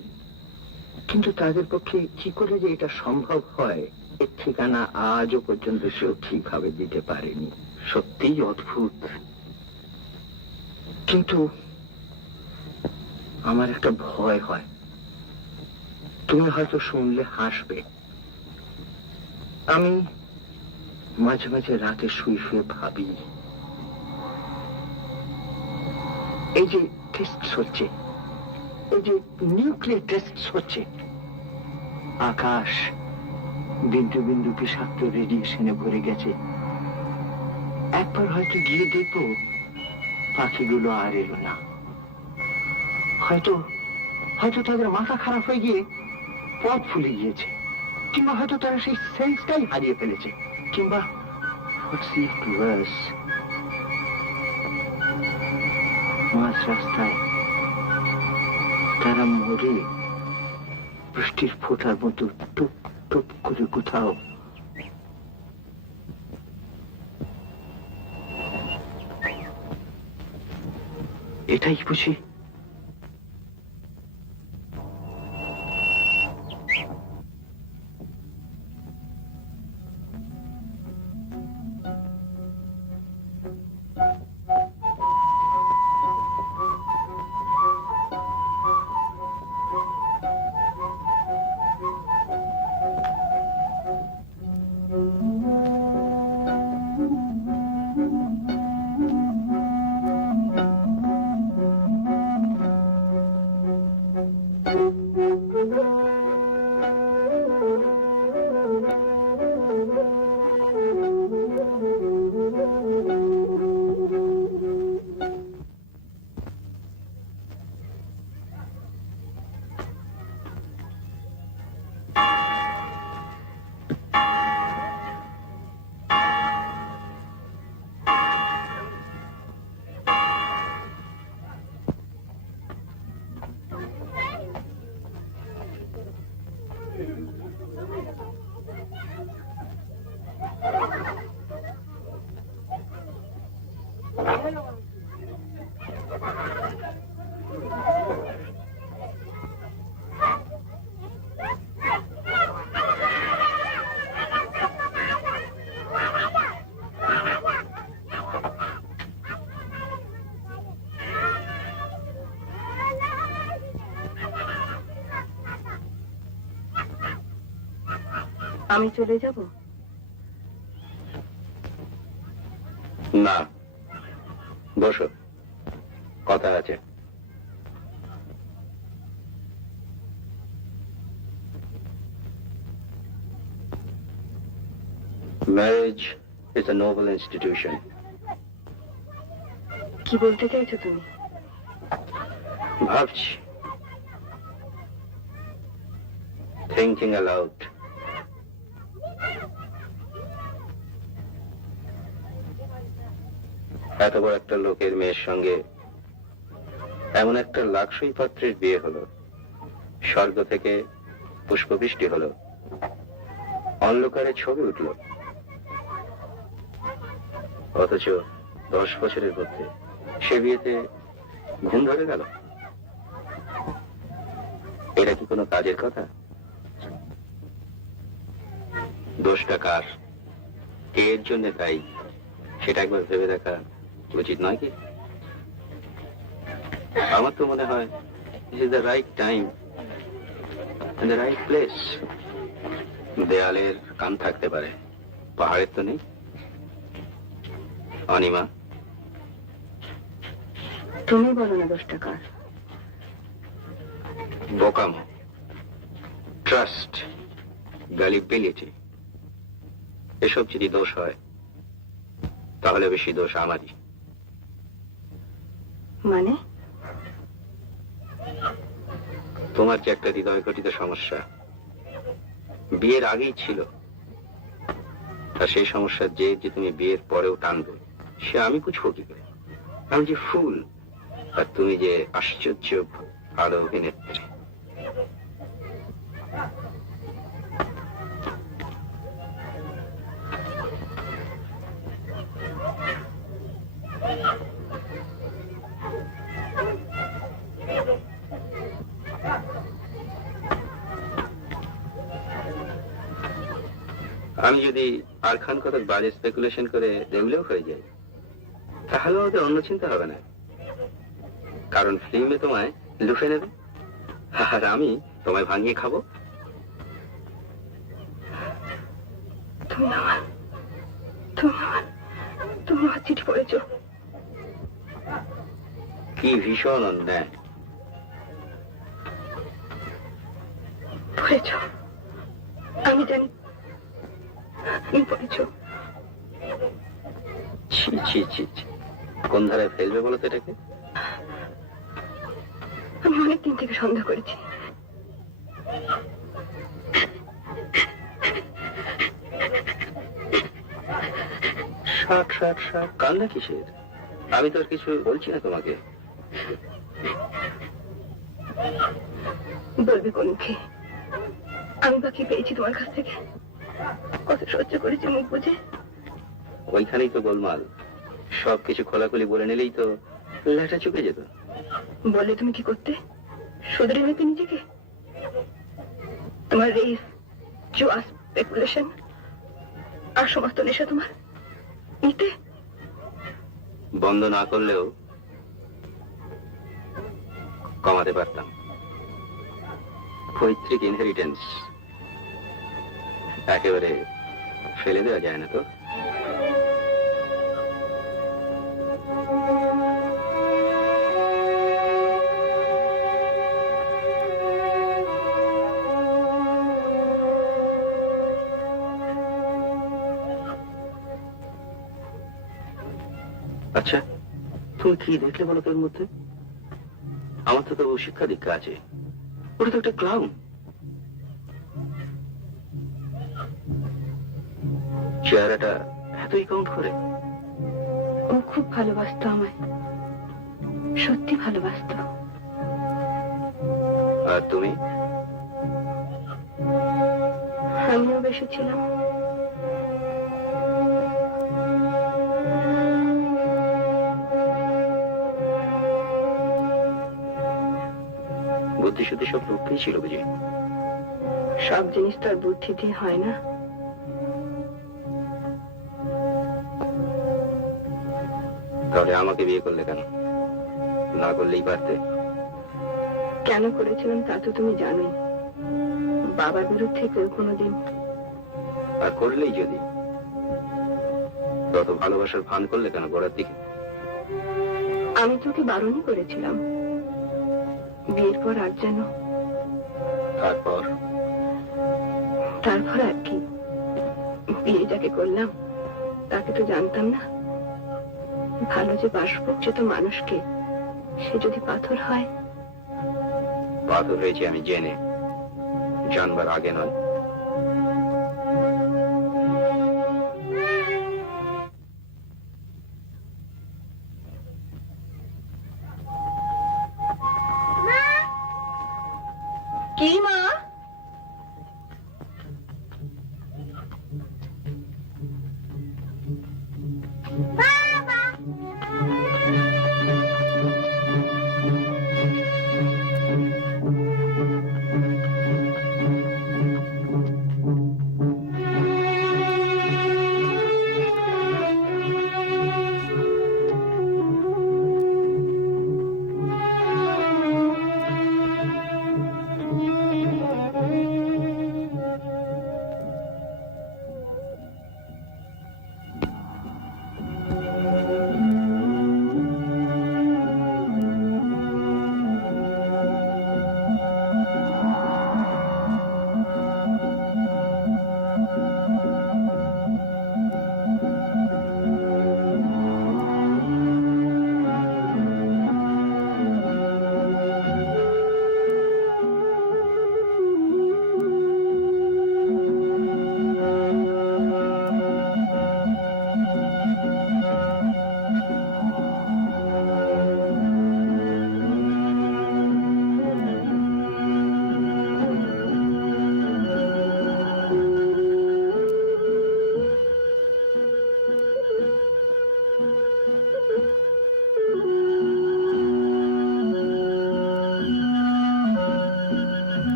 কিন্তু তাদের পক্ষে কি করে যে এটা সম্ভব হয়, এর ঠিকানা আজও পর্যন্ত সেও ঠিকভাবে দিতে পারেনি। সত্যিই অদ্ভুত। কিন্তু আমার একটা ভয় হয়, তুমি হয়তো শুনলে হাসবে। আমি মাঝে মাঝে রাতে শুয়ে শুয়ে ভাবি, এই যে টেস্ট হচ্ছে, এই যে নিউক্লিয়ার টেস্ট হচ্ছে, আকাশ বিন্দু বিন্দু বিষাক্ত রেডিয়েশনে ভরে গেছে। একবার হয়তো গিয়ে দেখবো পাখিগুলো আর এলো না। হয়তো হয়তো তাদের মাথা খারাপ হয়ে গিয়ে পথ ভুলে গিয়েছে, কিংবা হয়তো তারা সেই সেন্সটাই হারিয়ে ফেলেছে, কিংবা মাঝ রাস্তায় তারা মরে বৃষ্টির ফোঁটার মতো টুপ টুপ করে কোথাও। এটাই বুঝি আমি চলে যাব? না, বসো, কথা আছে। Marriage is a noble institution. কি বলতে চাইছো তুমি? ভাবছি, thinking aloud. এত বড় একটা লোকের মেয়ের সঙ্গে এমন একটা লাক্সই পাত্রের বিয়ে হলো, স্বর্গ থেকে পুষ্পবৃষ্টি হলো, অন্ধকারে ছবি উঠল, অথচ 10 বছরের মধ্যে সে বিয়েতে ঘুম ধরে গেল। এটা কি কোনো কাজের কথা? দোষটা কার, কে এর জন্য তাই, সেটা একবার ভেবে দেখা উচিত নয় কি? আমার তো মনে হয় this is the right time and the right place. দেয়ালের কান থাকতে পারে, পাহাড়ের তো নেই। অনিমা, তুমি বলো না দোষটা কার। বোকামো। ট্রাস্ট, গ্যালিবিলিটি, এসব যদি দোষ হয় তাহলে বেশি দোষ আমারই। মানে? তোমার যে একটা হৃদয় ঘটিত সমস্যা বিয়ের আগেই ছিল, আর সেই সমস্যার যে তুমি বিয়ের পরেও টানবে, সে আমি বুঝবো কি করে? আমি যে ফুল, আর তুমি যে আশ্চর্য ভালো অভিনেত্রী। আমি যদি আর খান কত বাজে স্পেকুলেশন করে দেউলেও হয়ে যাই, তাহলে ওদের অন্য চিন্তা হবে না, কারণ ফিল্মে তোমায় লুফে নেবে আর আমি তোমায় ভাঙিয়ে খাবো। তুমি আমার চিঠি পড়েছো? কি ভীষণ অন্যায়। পড়েছো? আমি জানি তুমি পড়েছো। ছি ছি ছি ছি, কোন ধারে ফেলবে বলো তো এটাকে? আমি অনেকদিন থেকে সন্দেহ করেছি। ষাট ষাট ষাট, কান্না কিসের? আমি তো আর কিছু বলছি না তোমাকে। বলবে কোন মুখে? আমি বা কি পেয়েছি তোমার কাছ থেকে? কত সহ্য করেছি মুখ বুঝে। ওইখানেই তো গোলমাল, সবকিছু খোলাখুলি বলে নিলেই তো লেটা চুকে যেত। বললে তুমি কি করতে? শুধরে নিতে নিজেকে? তোমার রেস, জুয়া, স্পেকুলেশন আর সমস্ত নেশা তোমার নিতে? বন্ধ না করলেও কমাতে পারতাম। পৈতৃক ইনহেরিটেন্স একেবারে ফেলে দেওয়া যায় না তো। আচ্ছা, তুমি কি দেখলে বলো তোর মধ্যে? আমার তো তবু শিক্ষা দীক্ষা আছে, ওটা তো একটা ক্লাউন। চেহারাটা এতই কাউন্ট করে? ও খুব ভালোবাসতো আমায়, সত্যি ভালোবাসতো। আর তুমি? আমিও বেসেছিলাম। বুদ্ধি শুদ্ধি সব রূপেই ছিল বুঝি? সব জিনিস তো আর বুদ্ধি দিয়ে হয় না। তাহলে আমাকে বিয়ে করলে কেন? না করলেই পারতে। কেন করেছিলাম তা তো তুমি জানোই। বাবার বিরুদ্ধে কেউ কোনোদিন। আর করলেই যদি, তত ভালোবাসার ভান করলে কেন গোড়ার দিকে? আমি তোকে বারণই করেছিলাম বিয়ের পর আর যেন। তারপর আর কি, বিয়ে যাকে করলাম তাকে তো জানতাম না ভালো যে বাসবো। সে তো মানুষকে, সে যদি পাথর হয়। পাথর হয়েছে আমি জেনে, জানবার আগে নয়। কি মা?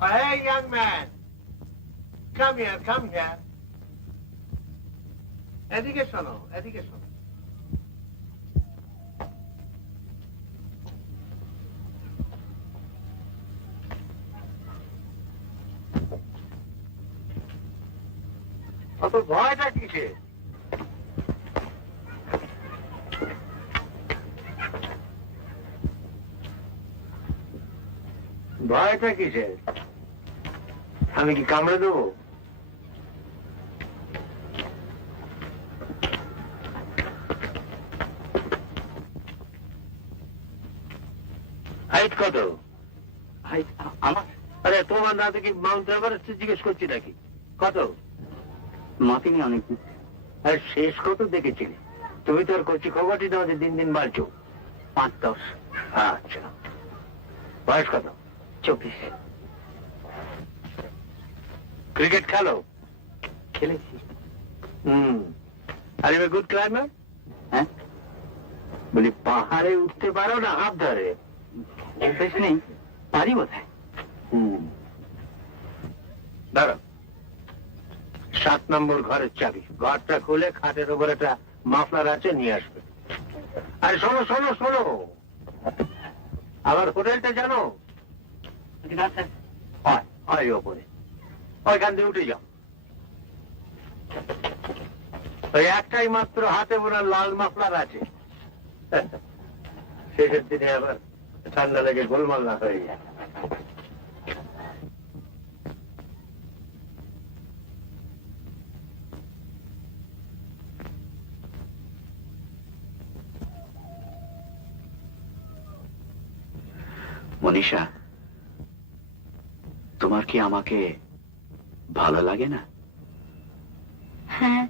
Hey, young man. Come here, come here. এদিকে শোনো, এদিকে শোনো। অত ভয়টা কিসে? ভয়টা কিসে? আমি কি কামড়ে দেবো? হাইট কত? আমার আরে তোমার না দেখি মাউন্ট এভারেস্ট জিজ্ঞেস করছি নাকি? কত? মাপিনি অনেক। আর শেষ কত দেখেছিলে? তুমি তো আর কচি খবরটি দাও যে দিন দিন বাড়ছো। 5-10। আচ্ছা, বয়স কত? 24। ক্রিকেট খেলো? খেলেছি। Are you a good climber? হ্যাঁ, বলি পাহাড়ে উঠতে পারো না হাত ধরে? অভ্যেস নেই, পারি বোধহয়। ধরো 7 নম্বর ঘরের চাবি। ঘরটা খুলে খাটের উপর একটা মাফলার আছে, নিয়ে আসবে। আরে শোনো শোনো শোনো, আমার হোটেলটা জানো? না স্যার। হয় হয় ওপরে, ওইখান দিয়ে উঠে যাও। ওই একটাই মাত্র হাতে বোনা লাল মাফলার আছে। শেষের দিনে আবার ঠান্ডা লেগে গোলমাল না হয়ে যায়। মনীষা, তোমার কি আমাকে ভালো লাগে না? হ্যাঁ,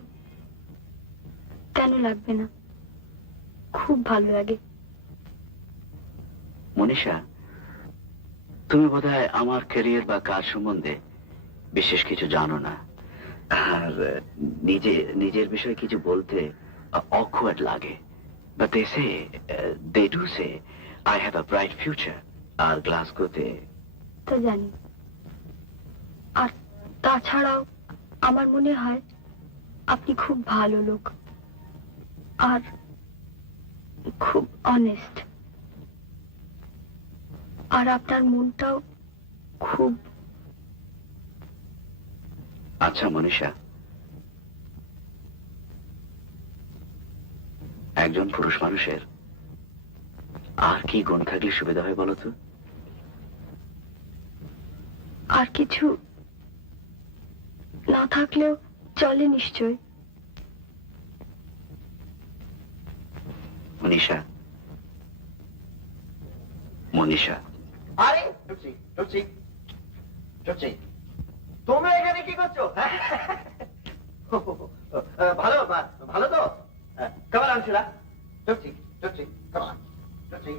কেন লাগবে না? খুব ভালো লাগে। মনীষা, তুমি বোধহয় আমার ক্যারিয়ার বা কাজ সম্বন্ধে বিশেষ কিছু জানো না, আর নিজের বিষয়ে কিছু বলতে অকওয়ার্ড লাগে। But they do say I have a bright future. আর গ্লাসগোতে তা জানি, আর তাছাড়াও আমার মনে হয় আপনি খুব ভালো লোক আর খুব অনেস্ট, আর আপনার মনটাও খুব। আচ্ছা মনীষা, একজন পুরুষ মানুষের আর কি গুণ থাকলে সুবিধা হয় বলো তো? আর কিছু না থাকলেও চলে নিশ্চয়। মনীষা, মনীষা। আরে টুচি টুচি টুচি, তোমরা এখানে কি করছো? ভালো ভালো তো? কেমন আনছিলা? টুচি টুচি, কেমন টুচি?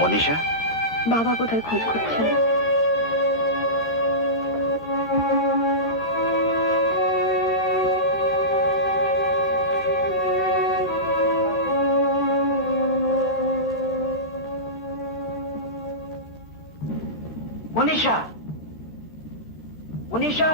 মনীষা, বাবা কোথায় খোঁজ করছেন? Manisha, Manisha.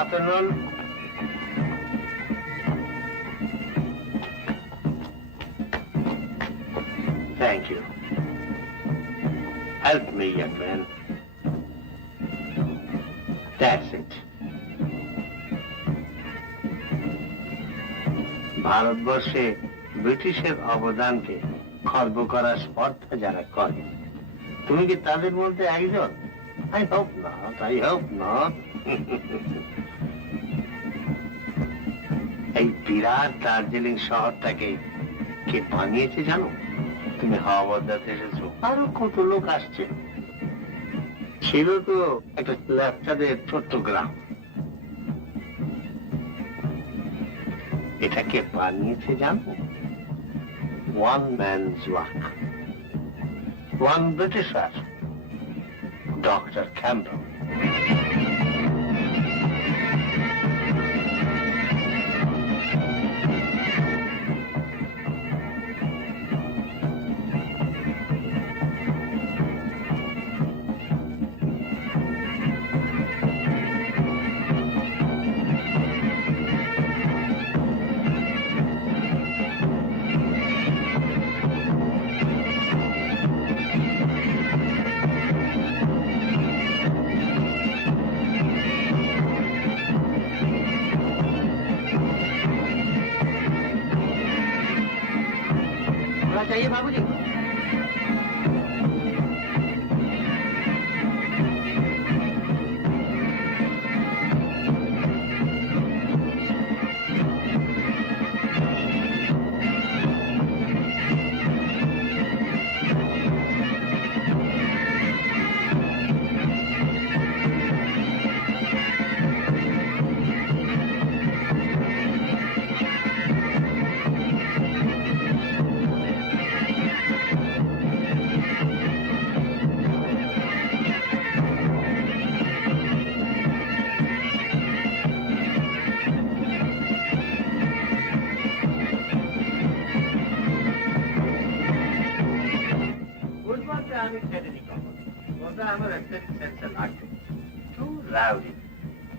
Afternoon. Thank you. Help me, young man. That's it. ভারতবর্ষে ব্রিটিশের অবদানকে খর্ব করার স্পর্ধা যারা করে, তুমি কি তাদের মধ্যে একজন? I hope not, I hope not. এই বিরাট দার্জিলিং শহরটাকে কে বানিয়েছে জানো? তুমি হাওয়াবাদাতে এসেছো, আরো কত লোক আসছে। ছিল তো একটা ল্যাপচাদের ছোট্ট গ্রাম। এটা কে বানিয়েছে জানো? One man's work, one Britisher, doctor Campbell. चाहिए बाबूजी?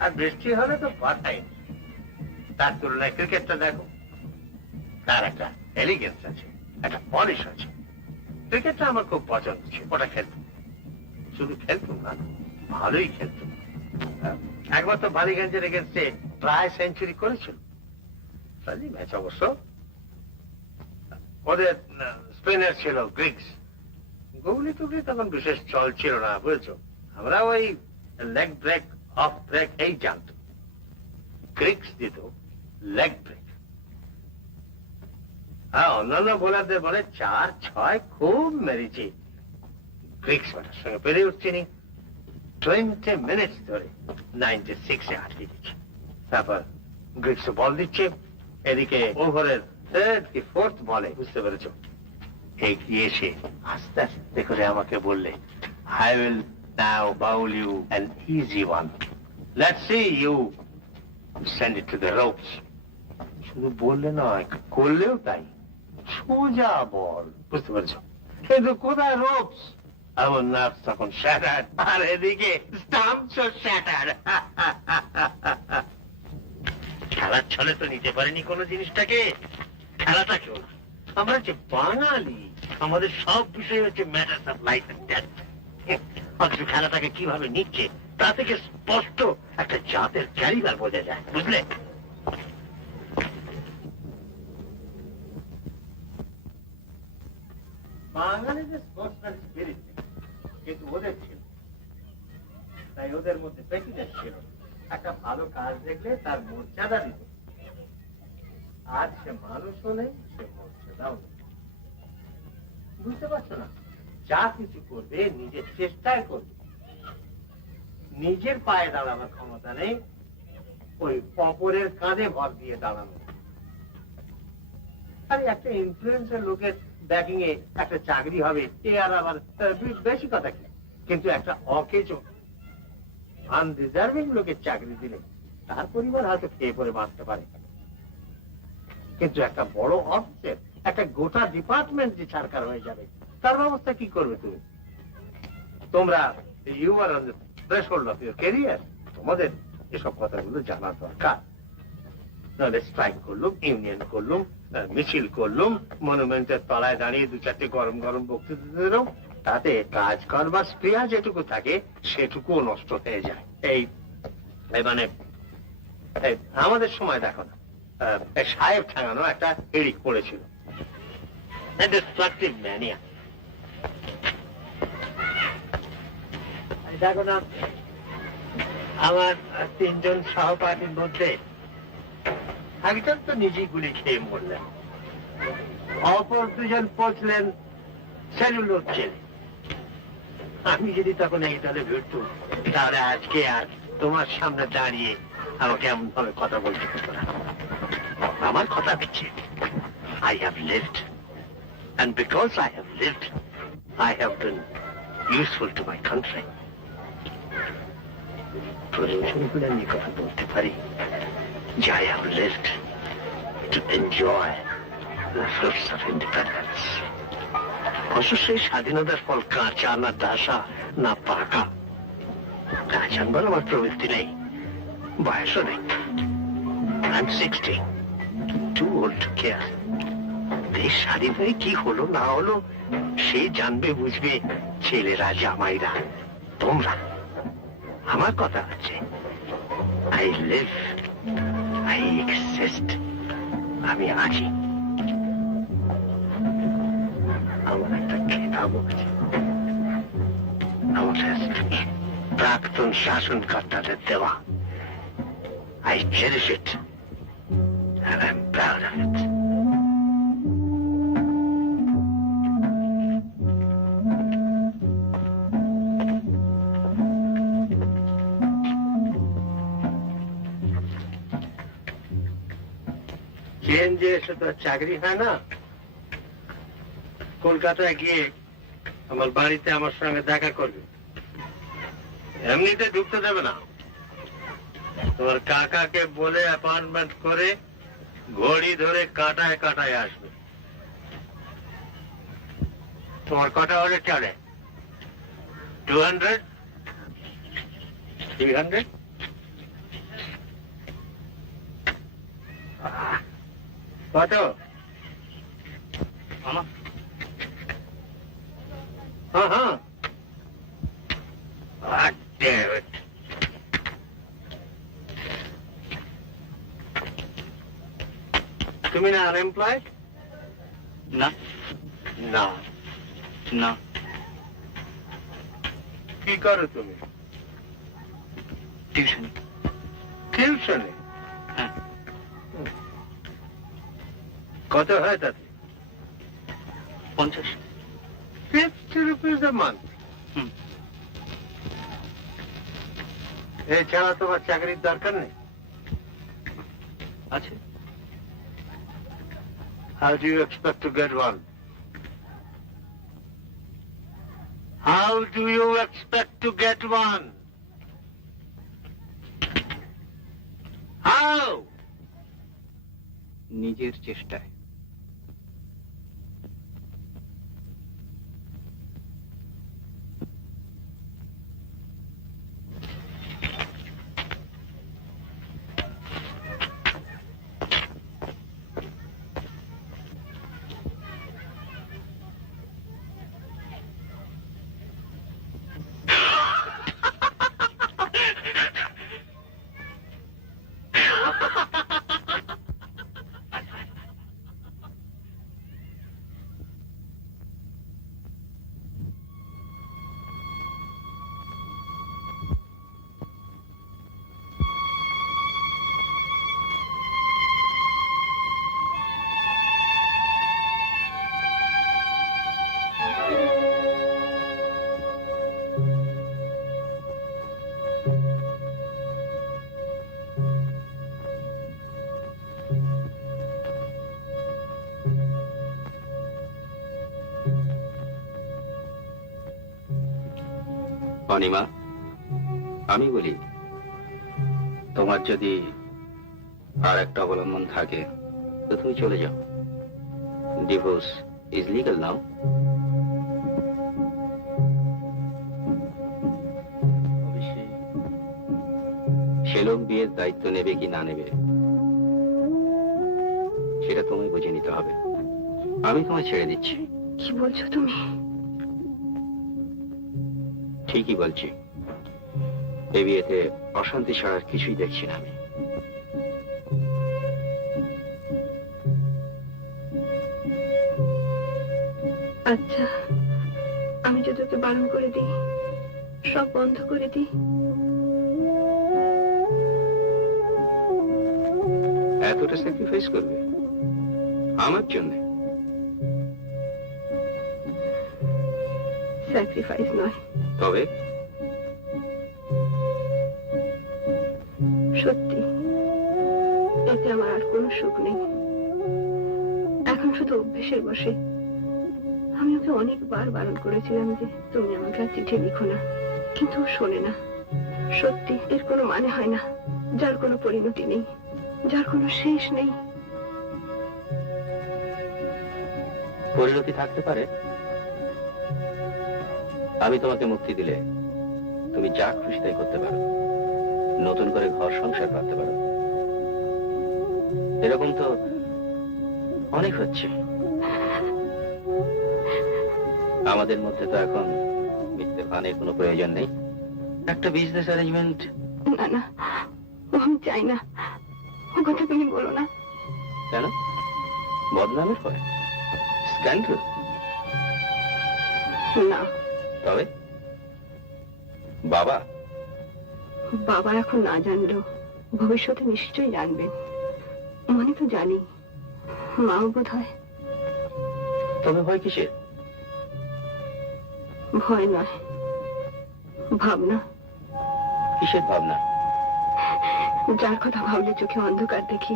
আর বৃষ্টি হলে তো বাটাই। তার তুলনায় ক্রিকেটটা দেখো, তার একটা এলিগেন্স আছে, একটা পলিশ আছে। ক্রিকেটটা আমার খুব পছন্দ ছিল, ওটা খেলতাম। শুধু খেলতাম না, ভালোই খেলতাম। একবার তো বালিগঞ্জের এগেন্স্টে প্রায় সেঞ্চুরি করেছিল। ম্যাচ অবশ্য ওদের স্পিনার ছিল গ্রিক্স। গুগলি টুগলি তখন বিশেষ চল ছিল না, বুঝেছো? আমরা ওই লেগ ব্রেক, অফ ব্রেক এই জানতো। গ্রিক্স দিত লেগ ব্রেক। হ্যাঁ, অন্যান্য বোলারদের বলে 4-6 খুব মেরেছি। গ্রিক্স ব্যাটার সঙ্গে পেরে উঠছিনি। 20 মিনিট ধরে 96-এ আটকে দিচ্ছে। তারপর গ্রিক্স বল দিচ্ছে, এদিকে ওভারের 3rd কি 4th বলে, বুঝতে পেরেছো, এগিয়ে এসে আস্তে আস্তে করে আমাকে বললে, I will now bowl you an easy one. Let's see you send it to the ropes. শুধু বললে নয়, করলেও তাই। সোজা বল, বুঝতে পেরেছো? কিন্তু কোথায় রোপস? আমার নার্ভস তখন শ্যাটার্ড, আর এদিকে স্টাম্পসও শ্যাটার্ড। খেলার ছলে তো নিতে পারিনি কোনো জিনিসটাকে, খেলাটাকেও না। আমরা যে বাঙালি, আমাদের সব বিষয় হচ্ছে matters of life and death. অথচ খেলাটাকে কিভাবে নিচ্ছে তা থেকে স্পষ্ট একটা জাতের ক্যারিবার বোঝা যায়, বুঝলে? বাঙালিদের স্পোর্টসম্যান স্পিরিট কিন্তু ওদের ছিল, তাই ওদের মধ্যে প্রেসিডেন্ট ছিল। একটা ভালো কাজ দেখলে তার মর্যাদা দিত। আজ সে মানুষও নেই, সে মর্যাদাও নেই। বুঝতে পারছো না? যা কিছু করবে নিজের চেষ্টায় করবে। নিজের পায়ে দাঁড়ানোর ক্ষমতা নেই, ওই অপরের কাঁধে ভর দিয়ে দাঁড়ানো। আরে একটা ইনফ্লুয়েন্সের লোকের ব্যাকিং এ একটা চাকরি হবে, এ আর আবার বেশি কথা কি? কিন্তু একটা অকেজো আনডিজার্ভিং লোকের চাকরি দিলে তার পরিবার হয়তো খেয়ে পরে বাঁচতে পারে। কিন্তু একটা বড় অফিসের একটা গোটা ডিপার্টমেন্ট যে সরকার হয়ে যাবে, তার ব্যবস্থা কি করবে তুমি? তোমরা you are on the threshold of your career, তোমাদের এসব কথাগুলো জানা দরকার। নাহলে স্ট্রাইক করলুম, ইউনিয়ন করলুম, মিছিল করলুম, মনুমেন্টের তলায় দাঁড়িয়ে 2-4টে গরম গরম বক্তৃতা দিলাম, তাতে কাজ করবার স্প্রিয়া যেটুকু থাকে সেটুকুও নষ্ট হয়ে যায়। এই মানে আমাদের সময় দেখো না, সাহেব ঠাঙানো একটা এডিক পড়েছিল। Destructive mania. দেখো না, আমার 3 জন সহপাঠীর মধ্যে একজন তো নিজেই গুলি খেয়ে মরলেন, অপর 2 জন পচলেন সেলুলোজ জেলে। আমি যদি তখন এই দলে ভিড়তুম, তাহলে আজকে আর তোমার সামনে দাঁড়িয়ে আমাকে এমন ভাবে কথা বলতে হতো না। আমার কথা হচ্ছে, I have lived, and because I have lived, I have been useful to my country. প্রয়োজন হলে আমি কথা বলতে পারি যে I have lived to enjoy the fruits of independence. অবশ্য সেই স্বাধীনতার ফল কাঁচা না দাসা না পাকা তা জানবার আমার প্রবৃত্তি নেই, বয়সও নেই। I'm 60, too old to care. দেশ স্বাধীন হয়ে কি হলো না হলো সে জানবে বুঝবে ছেলেরা, জামাইরা, তোমরা। আমার কথা হচ্ছে, I live, I exist, আমি আছি। আমার একটা খেতাব আছে, আমাদের প্রাক্তন শাসনকর্তাদের দেওয়া। I cherish it, and I'm proud of it. যে এসে তো চাকরি হয় না, কলকাতায় গিয়ে আমার বাড়িতে আমার সঙ্গে দেখা করবে। এমনিতে ঢুকতে দেবে না, তোমার কাকাকে বলে অ্যাপয়েন্টমেন্ট করে ঘড়ি ধরে কাটায় কাটায় আসবে। তোমার কটা হলে চলে? 200, 300? কত? হ্যাঁ, damn it. তুমি না আনএমপ্লয়েড? না না। না, কি করো তুমি? টিউশন। টিউশনে? হ্যাঁ। কত হয় তাতে? 50। 50 rupees a month? হুম। এছাড়া তোমার চাকরির দরকার নেই? আছে। How do you expect to get one? How do you expect to get one? How? নিজের চেষ্টায়। অনিমা, আমি বলি, তোমার যদি আর একটা অবলম্বন থাকে তো তুমি চলে যাও। ডিভোর্স ইজ লিগাল নাও। অবশ্যই সে লোক বিয়ের দায়িত্ব নেবে কি না নেবে সেটা তোমায় বুঝে নিতে হবে। আমি তোমায় ছেড়ে দিচ্ছি। কি বলছো তুমি? ঠিকই বলছি। এই বিয়েতে অশান্তি ছাড়ার কিছুই দেখছি না আমি। আচ্ছা, আমি যদি ওকে বারণ করে দিই, সব বন্ধ করে দিই, এতটা স্যাক্রিফাইস করবে আমার জন্য? স্যাক্রিফাইস নয়, তবে সত্যি এতে আমার আর কোনো সুখ নেই। এখন শুধু অভ্যেসের বসে আমি ওকে অনেকবার বারণ করেছিলাম যে তুমি আমাকে আর চিঠি লিখো না, কিন্তু ও শোনে না। সত্যি এর কোনো মানে হয় না, যার কোনো পরিণতি নেই, যার কোনো শেষ নেই। পরিণতি থাকতে পারে। আমি তোমাকে মুক্তি দিলে তুমি যা খুশি তাই করতে পারো, নতুন করে ঘর সংসার পাতে পারো। এরকম তো অনেক হচ্ছে। আমাদের মধ্যে তো এখন মিথ্যে ভানের কোনো প্রয়োজন নেই। একটা বিজনেস অ্যারেঞ্জমেন্ট। না না, ও আমি চাই না, ও কথা তুমি বলো না। কেন? বদনামের পরে স্ক্যান্ডাল? না, তবে বাবা বাবা এখন না জানলেও ভবিষ্যতে নিশ্চয়ই জানবেন। মনে তো জানি, মাও বোধ হয়। তবে ভয় কিসের? ভয় নয়, ভাবনা। কিসের ভাবনা? যার কথা ভাবলে চোখে অন্ধকার দেখি।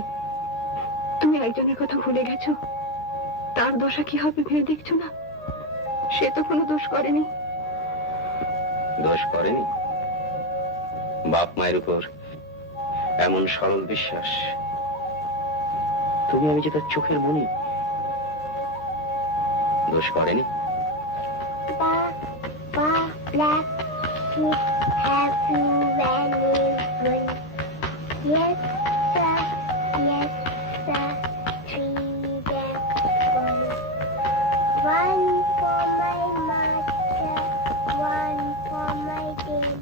তুমি একজনের কথা ভুলে গেছো, তার দোষা কি হবে ভেবে দেখছো না? সে তো কোনো দোষ করেনি। দোষ করেনি? বাপ মায়ের উপর এমন সরল বিশ্বাস। তুমি আমি যে তার চোখের মনি। দোষ করেনি? Black sheep, have you any friends? Yes, sir. Yes, sir. 3 black ones. 1 for my master, 1 for my dame.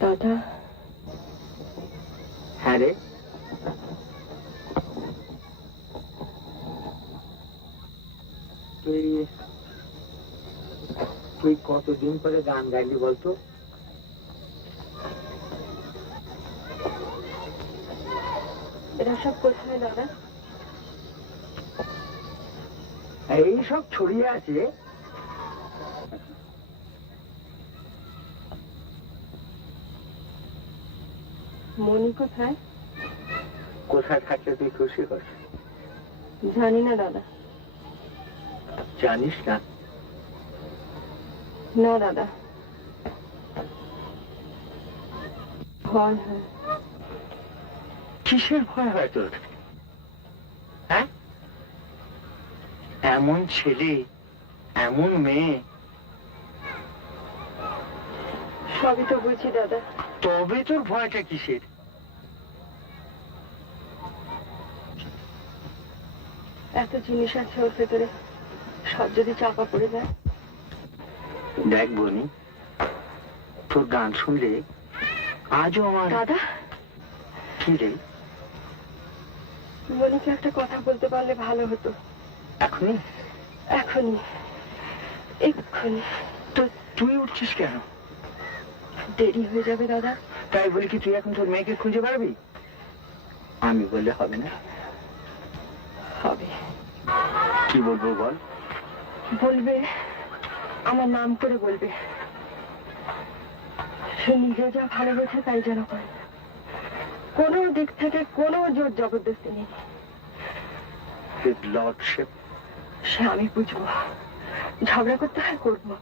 দাদা, হ্যাঁ রে, তুই তুই কতদিন পরে গান গাইলি বলতো? এরা সব কোথায় দাদা? এই সব ছড়িয়ে আছে। মনি কোথায়? কোথায় থাকলে তুই খুশি হস? জানি না দাদা। জানিস না? না দাদা, ভয় হয়। কিসের ভয় হয় তোর? হ্যাঁ, এমন ছেলে, এমন মেয়ে। সবই তো বুঝি দাদা। তবে তোর ভয়টা কিসের? এত জিনিস আছে ওর ভেতরে, সব যদি চাপা পড়ে যায়। দেখ বনি, তোর গান শুনলে আজও আমার। দাদা, কি রে? মনিকে একটা কথা বলতে পারলে ভালো হতো। এখনই? এখনই, এক্ষুনি। তো তুই উঠছিস কেন? দেরি হয়ে যাবে দাদা। তাই বলি কি তুই এখন তোর মেয়েকে খুঁজে পারবি? আমি বললে হবে না। হবে। কি বলবো বল? বলবে, আমার নাম করে বলবে। সে নিজে যা ভালোবেসে তাই যেন করে, কোনো দিক থেকে কোনো জোর জবরদস্তি নেই। His lordship. সে আমি বুঝবো, ঝগড়া করতে হয় করবো।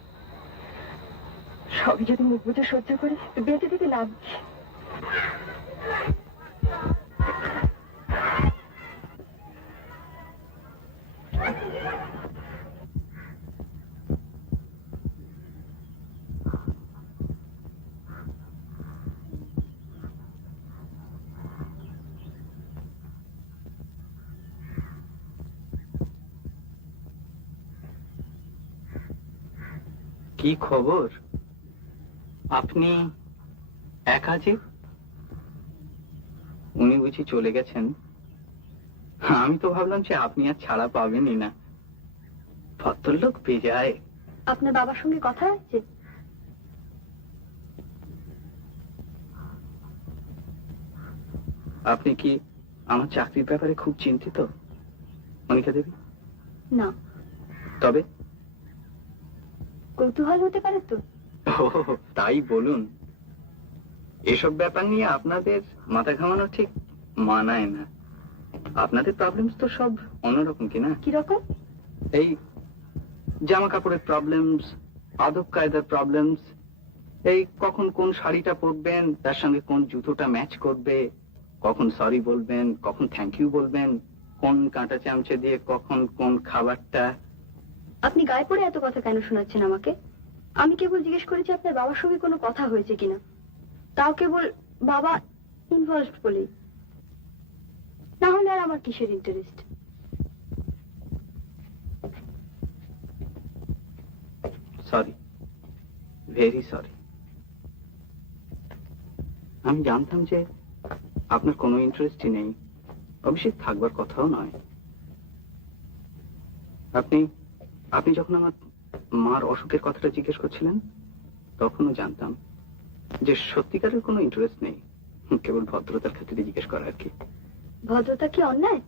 সবই যদি মুখ বুঝে সহ্য করি, বেঁচে থেকে লাভ কি? কি খবর? আপনি একা যে? উনি বুঝি চলে গেছেন? আমি তো ভাবলাম যে আপনি আর ছাড়া পাবেনই না। ভদ্রলোক বেজায়। আপনার বাবার সঙ্গে কথা হয়েছে? আপনি কি আমার চাকরির ব্যাপারে খুব চিন্তিত মনিকা দেবী? না, তবে কৌতূহল হতে পারে তো। ও, তাই বলুন। এসব ব্যাপার নিয়ে আপনাদের মাথা ঘামানো ঠিক মানায় না। আপনাদের প্রবলেমস তো সব অন্যরকম, কিনা? কিরকম? এই জামা কাপড়ের প্রবলেমস, আদব কায়দার প্রবলেমস, এই কখন কোন শাড়িটা পরবেন, তার সঙ্গে কোন জুতোটা ম্যাচ করবে, কখন সরি বলবেন, কখন থ্যাংক ইউ বলবেন, কোন কাঁটা চামচে দিয়ে কখন কোন খাবারটা। আপনি গায়ে পড়ে এত কথা কেন শোনাচ্ছেন আমাকে? আমি কেবল জিজ্ঞেস করেছি আপনার বাবার সঙ্গে কোনো কথা হয়েছে কিনা, তাও কেবল বাবা ইনভলভড বলেই। না হলে আর আমার কিসের ইন্টারেস্ট? Sorry, very sorry. আমি জানতাম যে আপনার কোনো ইন্টারেস্টই নেই, অবশ্যই থাকবার কথাও নয়। আপনি আপনি যখন আমার মার অসুখের কথাটা জিজ্ঞেস করছিলেন, তখনও জানতাম যে সত্যিকারের কোনো ইন্টারেস্ট নেই, কেবল ভদ্রতার ক্ষেত্রে জিজ্ঞেস করা আর কি। ভদ্রতা কি অন্যায়?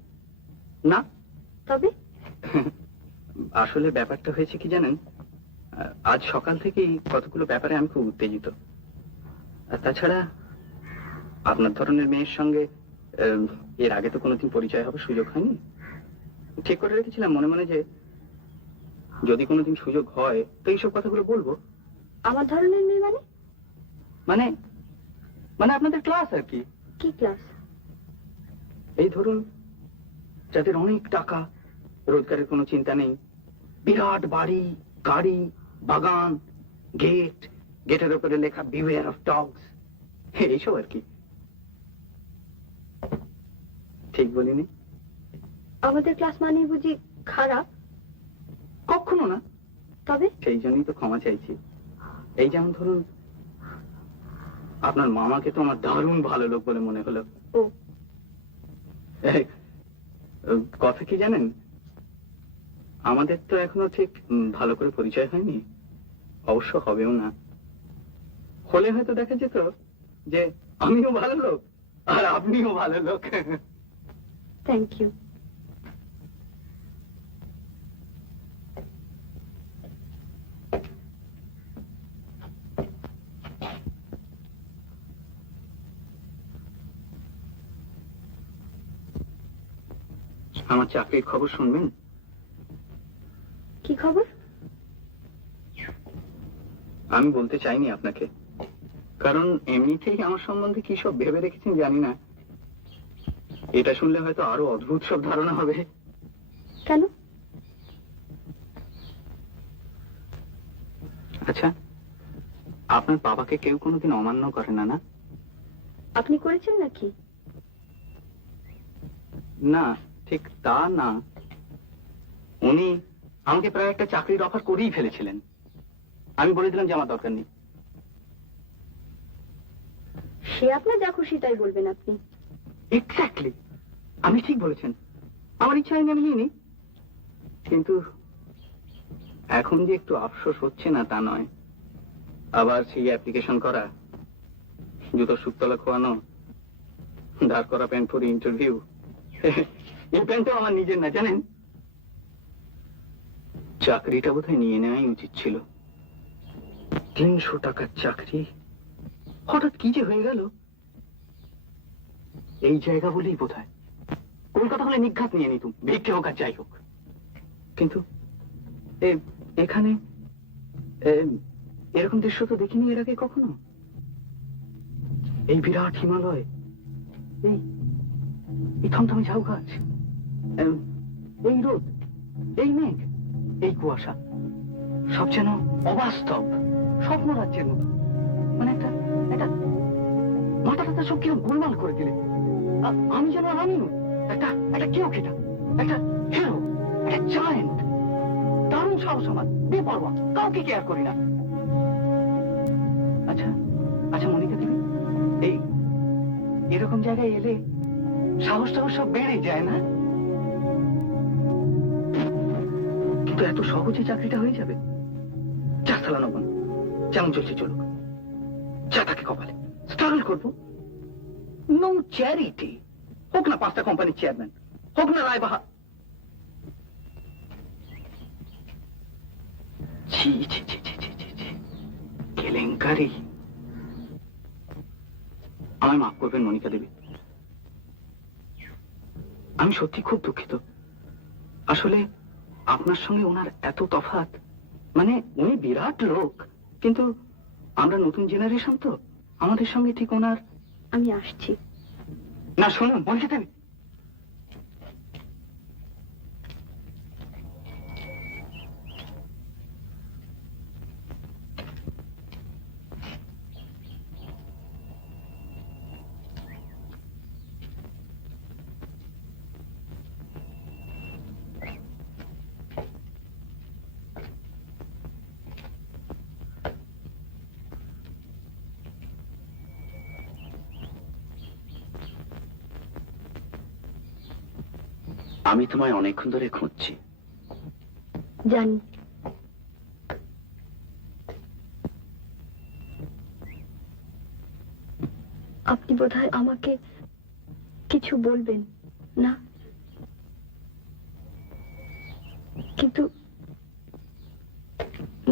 না, তবে আসলে ব্যাপারটা হয়েছে কি জানেন, আজ সকাল থেকেই কতগুলো ব্যাপারে আমি খুব উত্তেজিত। আর তাছাড়া আপনার ধরনের মেয়ের সঙ্গে এর আগে তো কোনোদিন পরিচয় হবার সুযোগ হয়নি। ঠিক করে রেখেছিলাম মনে মনে যে যদি কোনোদিন সুযোগ হয় তো এইসব কথাগুলো বলবো। আমার ধরনের মেয়ে মানে? মানে মানে আপনাদের ক্লাস আর কি। কি ক্লাস? এই ধরুন, যাদের অনেক টাকা, রোজগারের কোনো চিন্তা নেই, বিরাট বাড়ি, গাড়ি, বাগান, গেট, গেটের উপরে লেখা বিওয়্যার অফ ডগস, এইসব আর কি। ঠিক বলিনি? আমাদের ক্লাস মানে বুঝি খারাপ? কখনো না। তবে সেই জন্যই তো ক্ষমা চাইছি। এই যেমন ধরুন, আপনার মামাকে তো আমার দারুণ ভালো লোক বলে মনে হলো। ও কথা কি জানেন, আমাদের তো এখনো ঠিক ভালো করে পরিচয় হয়নি। অবশ্য হবেও না। হলে হয়তো দেখা যেত যে আমিও ভালো লোক আর আপনিও ভালো লোক। Thank you. আমার চাকরির খবর শুনবেন? কি খবর? আমি বলতে চাইনি আপনাকে, কারণ এমনিতেই আমার সম্বন্ধে কি সব ভেবে রেখেছেন জানি না। এটা শুনলে হয়তো আরো অদ্ভুত সব ধারণা হবে। কেন? আচ্ছা, আপনার বাবাকে কেউ কোনোদিন অমান্য করে না, না? আপনি করেছেন নাকি? না, ঠিক তা না। উনি আমাকে প্রায় একটা চাকরির অফার করেই ফেলেছিলেন। আমি বলে দিলাম যে আমার দরকার নেই। সে আপনার যা খুশি তাই বলবেন আপনি। এক্স্যাক্টলি, আপনি ঠিক বলেছেন। আমার ইচ্ছা হয়নি আমি নিইনি, কিন্তু এখন যে একটু আফসোস হচ্ছে না তা নয়। আবার সেই অ্যাপ্লিকেশন করা, জুতোর সুতলা খোয়ানো, দাঁড় করা প্যান্ট পরে ইন্টারভিউ। এই প্যান্টটাও আমার নিজের না, জানেন। চাকরিটা বোধহয় নিয়ে নেওয়াই উচিত ছিল। 300 টাকার চাকরি হঠাৎ কি যে হয়ে গেল। এই জায়গা বলেই বোধহয়। কলকাতা হলে নিঘাত নিয়ে নিতুম, ভিক্ষে হোক আর যাই হোক। কিন্তু এখানে এরকম দৃশ্য তো দেখিনি এর আগে কখনো। এই বিরাট হিমালয়, এই থমথমে ঝাউ গাছ, এই রোদ, এই মেঘ, এই কুয়াশা, সব যেন অবাস্তব, স্বপ্ন রাজ্যের মতো। মানে একটা মাথা সব কিরকম গোলমাল করে দিলে। আমি যেন আমিও একটা কেউ কেটা, একটা হিরো, একটা জায়েন্ট। দারুণ সাহস আমার, বেপরোয়া, কাউকে কেয়ার করি না। আচ্ছা আচ্ছা মনিকা দেবী, এরকম জায়গায় এলে সাহস টাহস সব বেড়ে যায় না? কিন্তু এত সহজে চাকরিটা হয়ে যাবে? যা চালানো বোন, যেমন চলছে চলুক, যা থাকে কপালে, স্ট্রাগল করবো। নো চ্যারিটি, হোক না 5টা কোম্পানির চেয়ারম্যান, হোক না রায়বাহা। ছি ছি ছি ছি ছি ছি ছি, কেলেঙ্কারি। আমায় মাফ করবেন মনিকা দেবী, আমি সত্যি খুব দুঃখিত। আসলে আপনার সঙ্গে ওনার এত তফাৎ। মানে উনি বিরাট লোক, কিন্তু আমরা নতুন জেনারেশন তো, আমাদের সঙ্গে ঠিক ওনার। আমি আসছি। না শুনুন মনিকা দেবী, আমি তোমায় অনেকক্ষণ ধরে খুঁজছি। জানি। আপনি বোধহয় আমাকে কিছু বলবেন না, কিন্তু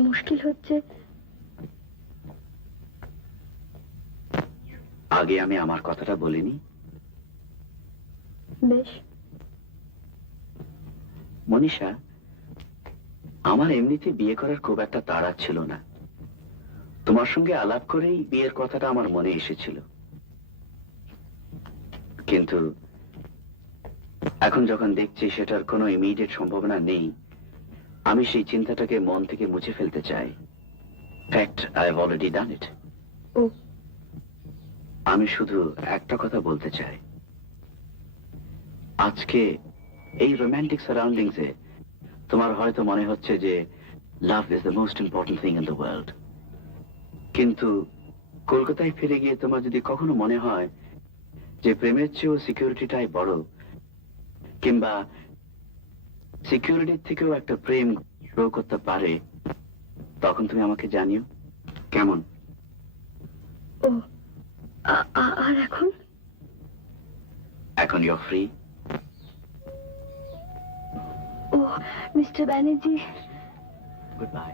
মুশকিল হচ্ছে। আগে আমি আমার কথাটা বলিনি? বেশ। মনীষা, আমার এমনিতে বিয়ে করার খুব একটা তাড়া ছিল না। তোমার সঙ্গে আলাপ করেই বিয়ের কথাটা আমার মনে এসেছিল। কিন্তু এখন যখন দেখছি সেটার কোনো ইমিডিয়েট সম্ভাবনা নেই, আমি সেই চিন্তাটাকে মন থেকে মুছে ফেলতে চাই। Fact, I have already done it. ও, আমি শুধু একটা কথা বলতে চাই। আজকে এই রোম্যান্টিক সারাউন্ডিংসে তোমার হয়তো মনে হচ্ছে যে love is the most important thing in the world. কিন্তু কলকাতায় ফিরে গিয়ে তোমার যদি কখনো মনে হয় যে প্রেমের চেয়েও সিকিউরিটিটাই বড়, কিংবা সিকিউরিটির থেকেও একটা প্রেম গ্রো করতে পারে, তখন তুমি আমাকে জানিও কেমন। ও আর এখন? এখন ইউ ফ্রি। ও মিস্টার ব্যানার্জি, গুড বাই।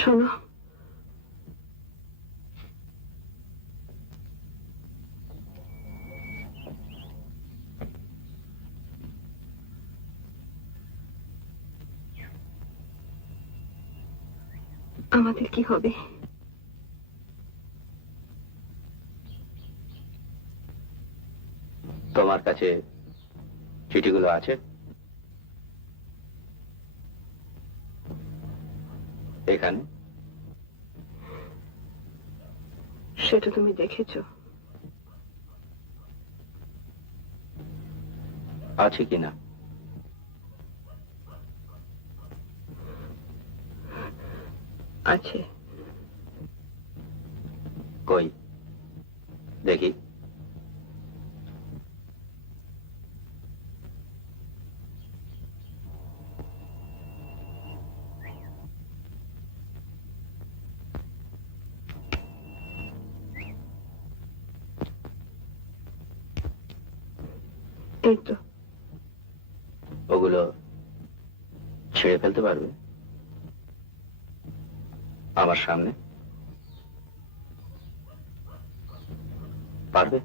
শোনো, আমাদের কি হবে? তোমার কাছে চিঠিগুলো আছে? এখানে সেটা তুমি দেখেছো? আছে কিনা? আছে। কই দেখি। এই তো। ওগুলো ছেড়ে ফেলতে পারবে আমার সামনে? পারবে?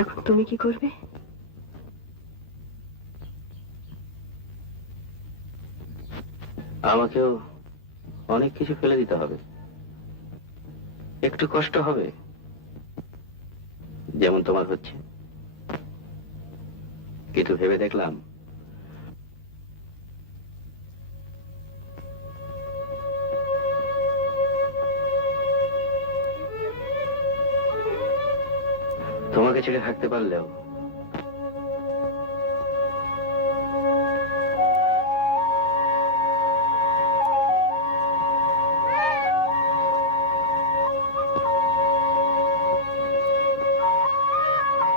এখন তুমি কি করবে? আমাকেও অনেক কিছু ফেলে দিতে হবে, একটু কষ্ট হবে, যেমন তোমার হচ্ছে। কিন্তু ভেবে দেখলাম তোমাকে ছেড়ে থাকতে পারলেও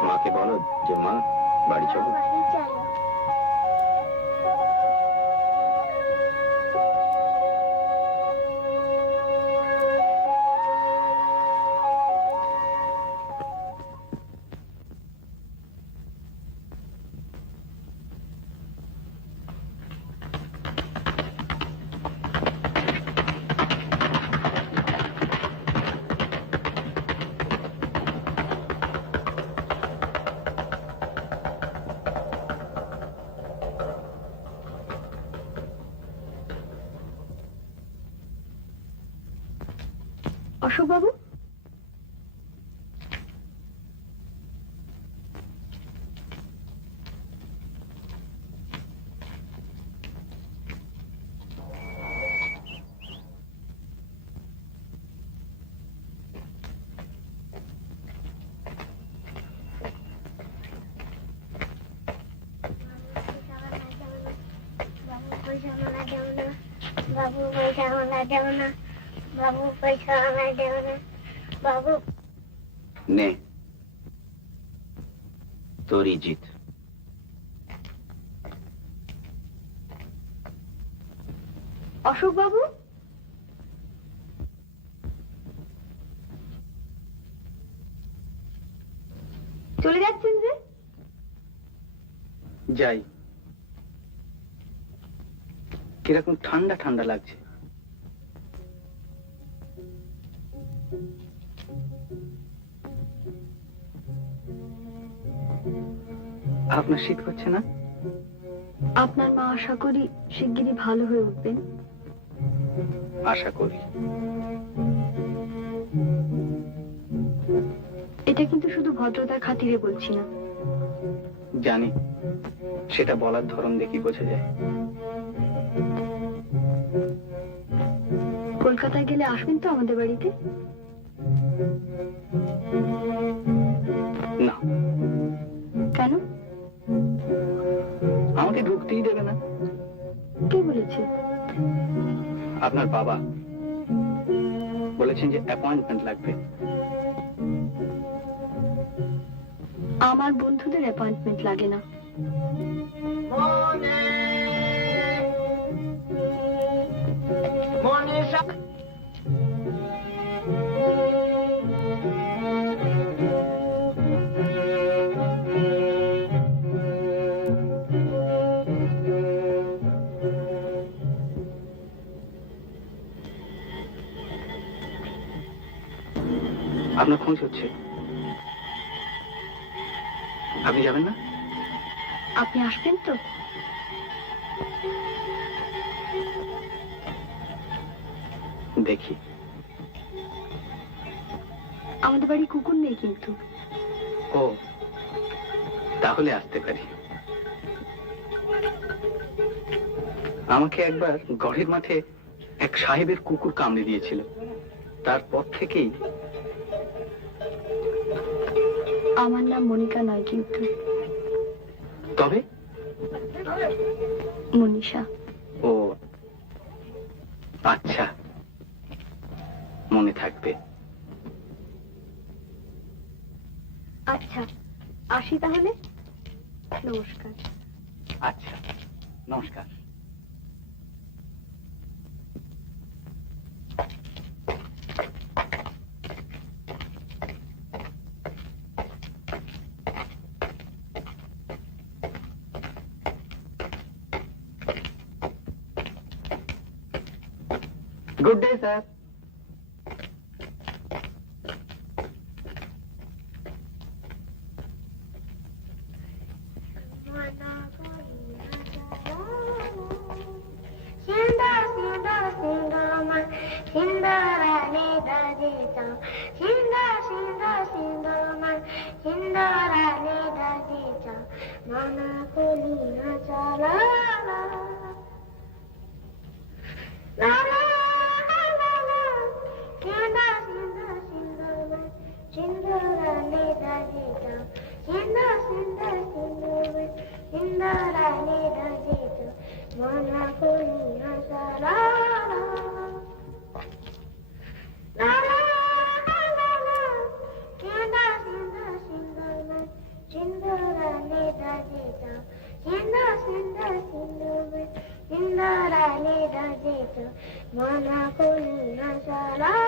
মাকে বলো যে মা বাড়ি চলো। বাড়ি চলো। অশোক বাবু, বাবু পয়সা আমরা দেব না, বাবু পয়সা আমরা দেব না, বাবু। নে তোরই জিত। অশোক বাবু, চলে যাচ্ছেন যে? যাই। কিরকম ঠান্ডা ঠান্ডা লাগছে। আপনার শীত করছে না? আপনার মা আশা করি শিগগিরই ভালো হয়ে উঠবেন। আশা করি। এটা কিন্তু শুধু ভদ্রতার খাতিরে বলছি না। জানি, সেটা বলার ধরন দেখি বোঝা যায়। কলকাতায় গেলে আসবেন তো আমাদের বাড়িতে? না। কেন? আমাকে ঢুকতেই দেবে না। কে বলেছে? আপনার বাবা বলেছেন যে অ্যাপয়েন্টমেন্ট লাগবে। আমার বন্ধুদের অ্যাপয়েন্টমেন্ট লাগে না। আপনার খোঁজ হচ্ছে, আপনি যাবেন না? আপনি আসবেন তো? দেখি। আমাদের বাড়ি কুকুর নেই কিন্তু। ও, তাহলে আসতে পারি। আমাকে একবার গড়ের মাঠে এক সাহেবের কুকুর কামড়ে দিয়েছিল, তারপর থেকেই। আমার নাম মনিকা নয় কিন্তু। তবে? মনীষা। ও আচ্ছা, মনে থাকবে। আচ্ছা, আসি তাহলে। নমস্কার। আচ্ছা, নমস্কার। Good day, sir. Mana kuni nasara